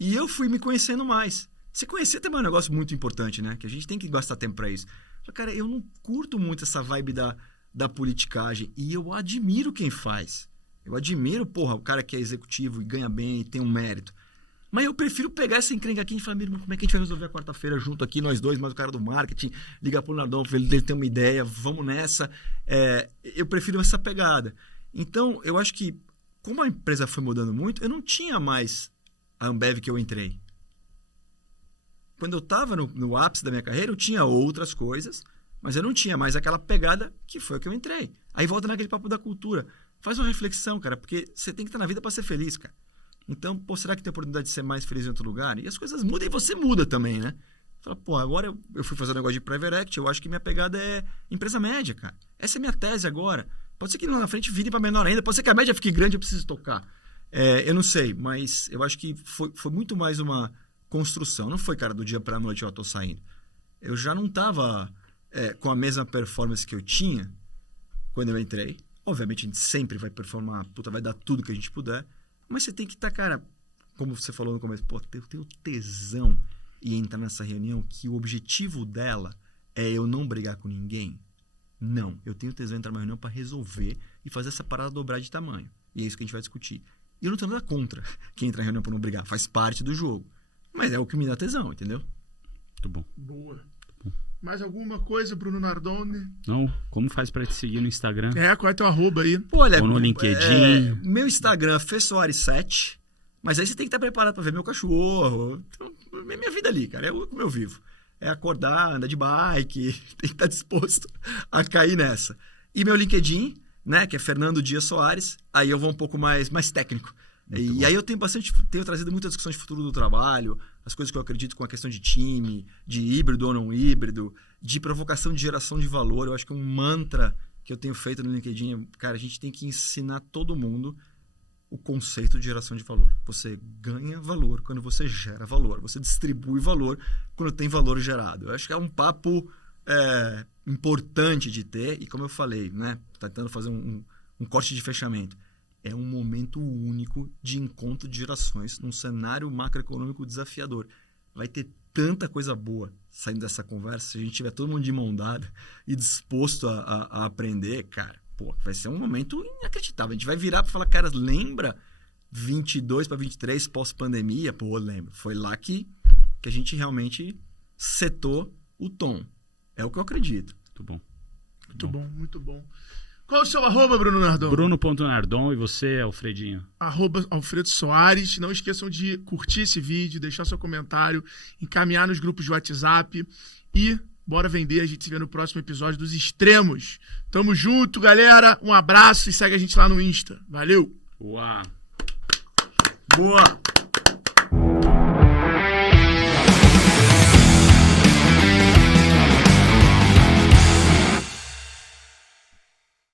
E eu fui me conhecendo mais. Se conhecer também é um negócio muito importante, né? Que a gente tem que gastar tempo pra isso. Cara, eu não curto muito essa vibe da politicagem. E eu admiro quem faz. Eu admiro, porra, o cara que é executivo e ganha bem e tem um mérito. Mas eu prefiro pegar essa encrenca aqui e falar, meu irmão, como é que a gente vai resolver a quarta-feira junto aqui, nós dois, mais o cara do marketing, ligar pro Nardon, ele tem uma ideia, vamos nessa. Eu prefiro essa pegada. Então, eu acho que, como a empresa foi mudando muito, eu não tinha mais a Ambev que eu entrei. Quando eu estava no ápice da minha carreira, eu tinha outras coisas, mas eu não tinha mais aquela pegada que foi que eu entrei. Aí volta naquele papo da cultura. Faz uma reflexão, cara, porque você tem que estar na vida para ser feliz, cara. Então, pô, será que tem a oportunidade de ser mais feliz em outro lugar? E as coisas mudam e você muda também, né? Fala, pô, agora eu fui fazer um negócio de private equity, eu acho que minha pegada é empresa média, cara. Essa é a minha tese agora. Pode ser que lá na frente vire para menor ainda, pode ser que a média fique grande e eu preciso tocar. Eu não sei, mas eu acho que foi muito mais uma construção. Não foi, cara, do dia para a noite eu tô saindo. eu já não estava com a mesma performance que eu tinha quando eu entrei. Obviamente a gente sempre vai performar, vai dar tudo que a gente puder, mas você tem que estar, cara, como você falou no começo, eu tenho tesão em entrar nessa reunião que o objetivo dela é eu não brigar com ninguém. Não, eu tenho tesão em entrar numa reunião para resolver e fazer essa parada dobrar de tamanho. E é isso que a gente vai discutir. E eu não tenho nada contra quem entra na reunião para não brigar, faz parte do jogo. Mas é o que me dá tesão, entendeu? Muito bom. Boa. Mais alguma coisa, Bruno Nardone? Não, como faz pra te seguir no Instagram? Qual é teu arroba aí? Olha, ou no LinkedIn? Meu Instagram é FeSoares7, mas aí você tem que estar preparado para ver meu cachorro. Então, minha vida ali, cara, é como eu vivo. É acordar, andar de bike, tem que estar disposto a cair nessa. E meu LinkedIn, né, que é Fernando Dias Soares, aí eu vou um pouco mais técnico. E aí eu tenho trazido muita discussão de futuro do trabalho, as coisas que eu acredito com a questão de time, de híbrido ou não híbrido, de provocação de geração de valor. Eu acho que é um mantra que eu tenho feito no LinkedIn. Cara, a gente tem que ensinar todo mundo o conceito de geração de valor. Você ganha valor quando você gera valor. Você distribui valor quando tem valor gerado. Eu acho que é um papo importante de ter. E como eu falei, né, tentando fazer um corte de fechamento, é um momento único de encontro de gerações num cenário macroeconômico desafiador. Vai ter tanta coisa boa saindo dessa conversa. Se a gente tiver todo mundo de mão dada e disposto a aprender, cara, vai ser um momento inacreditável. A gente vai virar para falar, cara, lembra 22 para 23 pós-pandemia? Lembro. Foi lá que a gente realmente setou o tom. É o que eu acredito. Muito bom. Muito bom, muito bom. Qual é o seu arroba, Bruno Nardon? Bruno.Nardon. E você, Alfredinho? @Alfredo Soares. Não esqueçam de curtir esse vídeo, deixar seu comentário, encaminhar nos grupos de WhatsApp e bora vender. A gente se vê no próximo episódio dos Extremos. Tamo junto, galera. Um abraço e segue a gente lá no Insta. Valeu! Uau! Boa!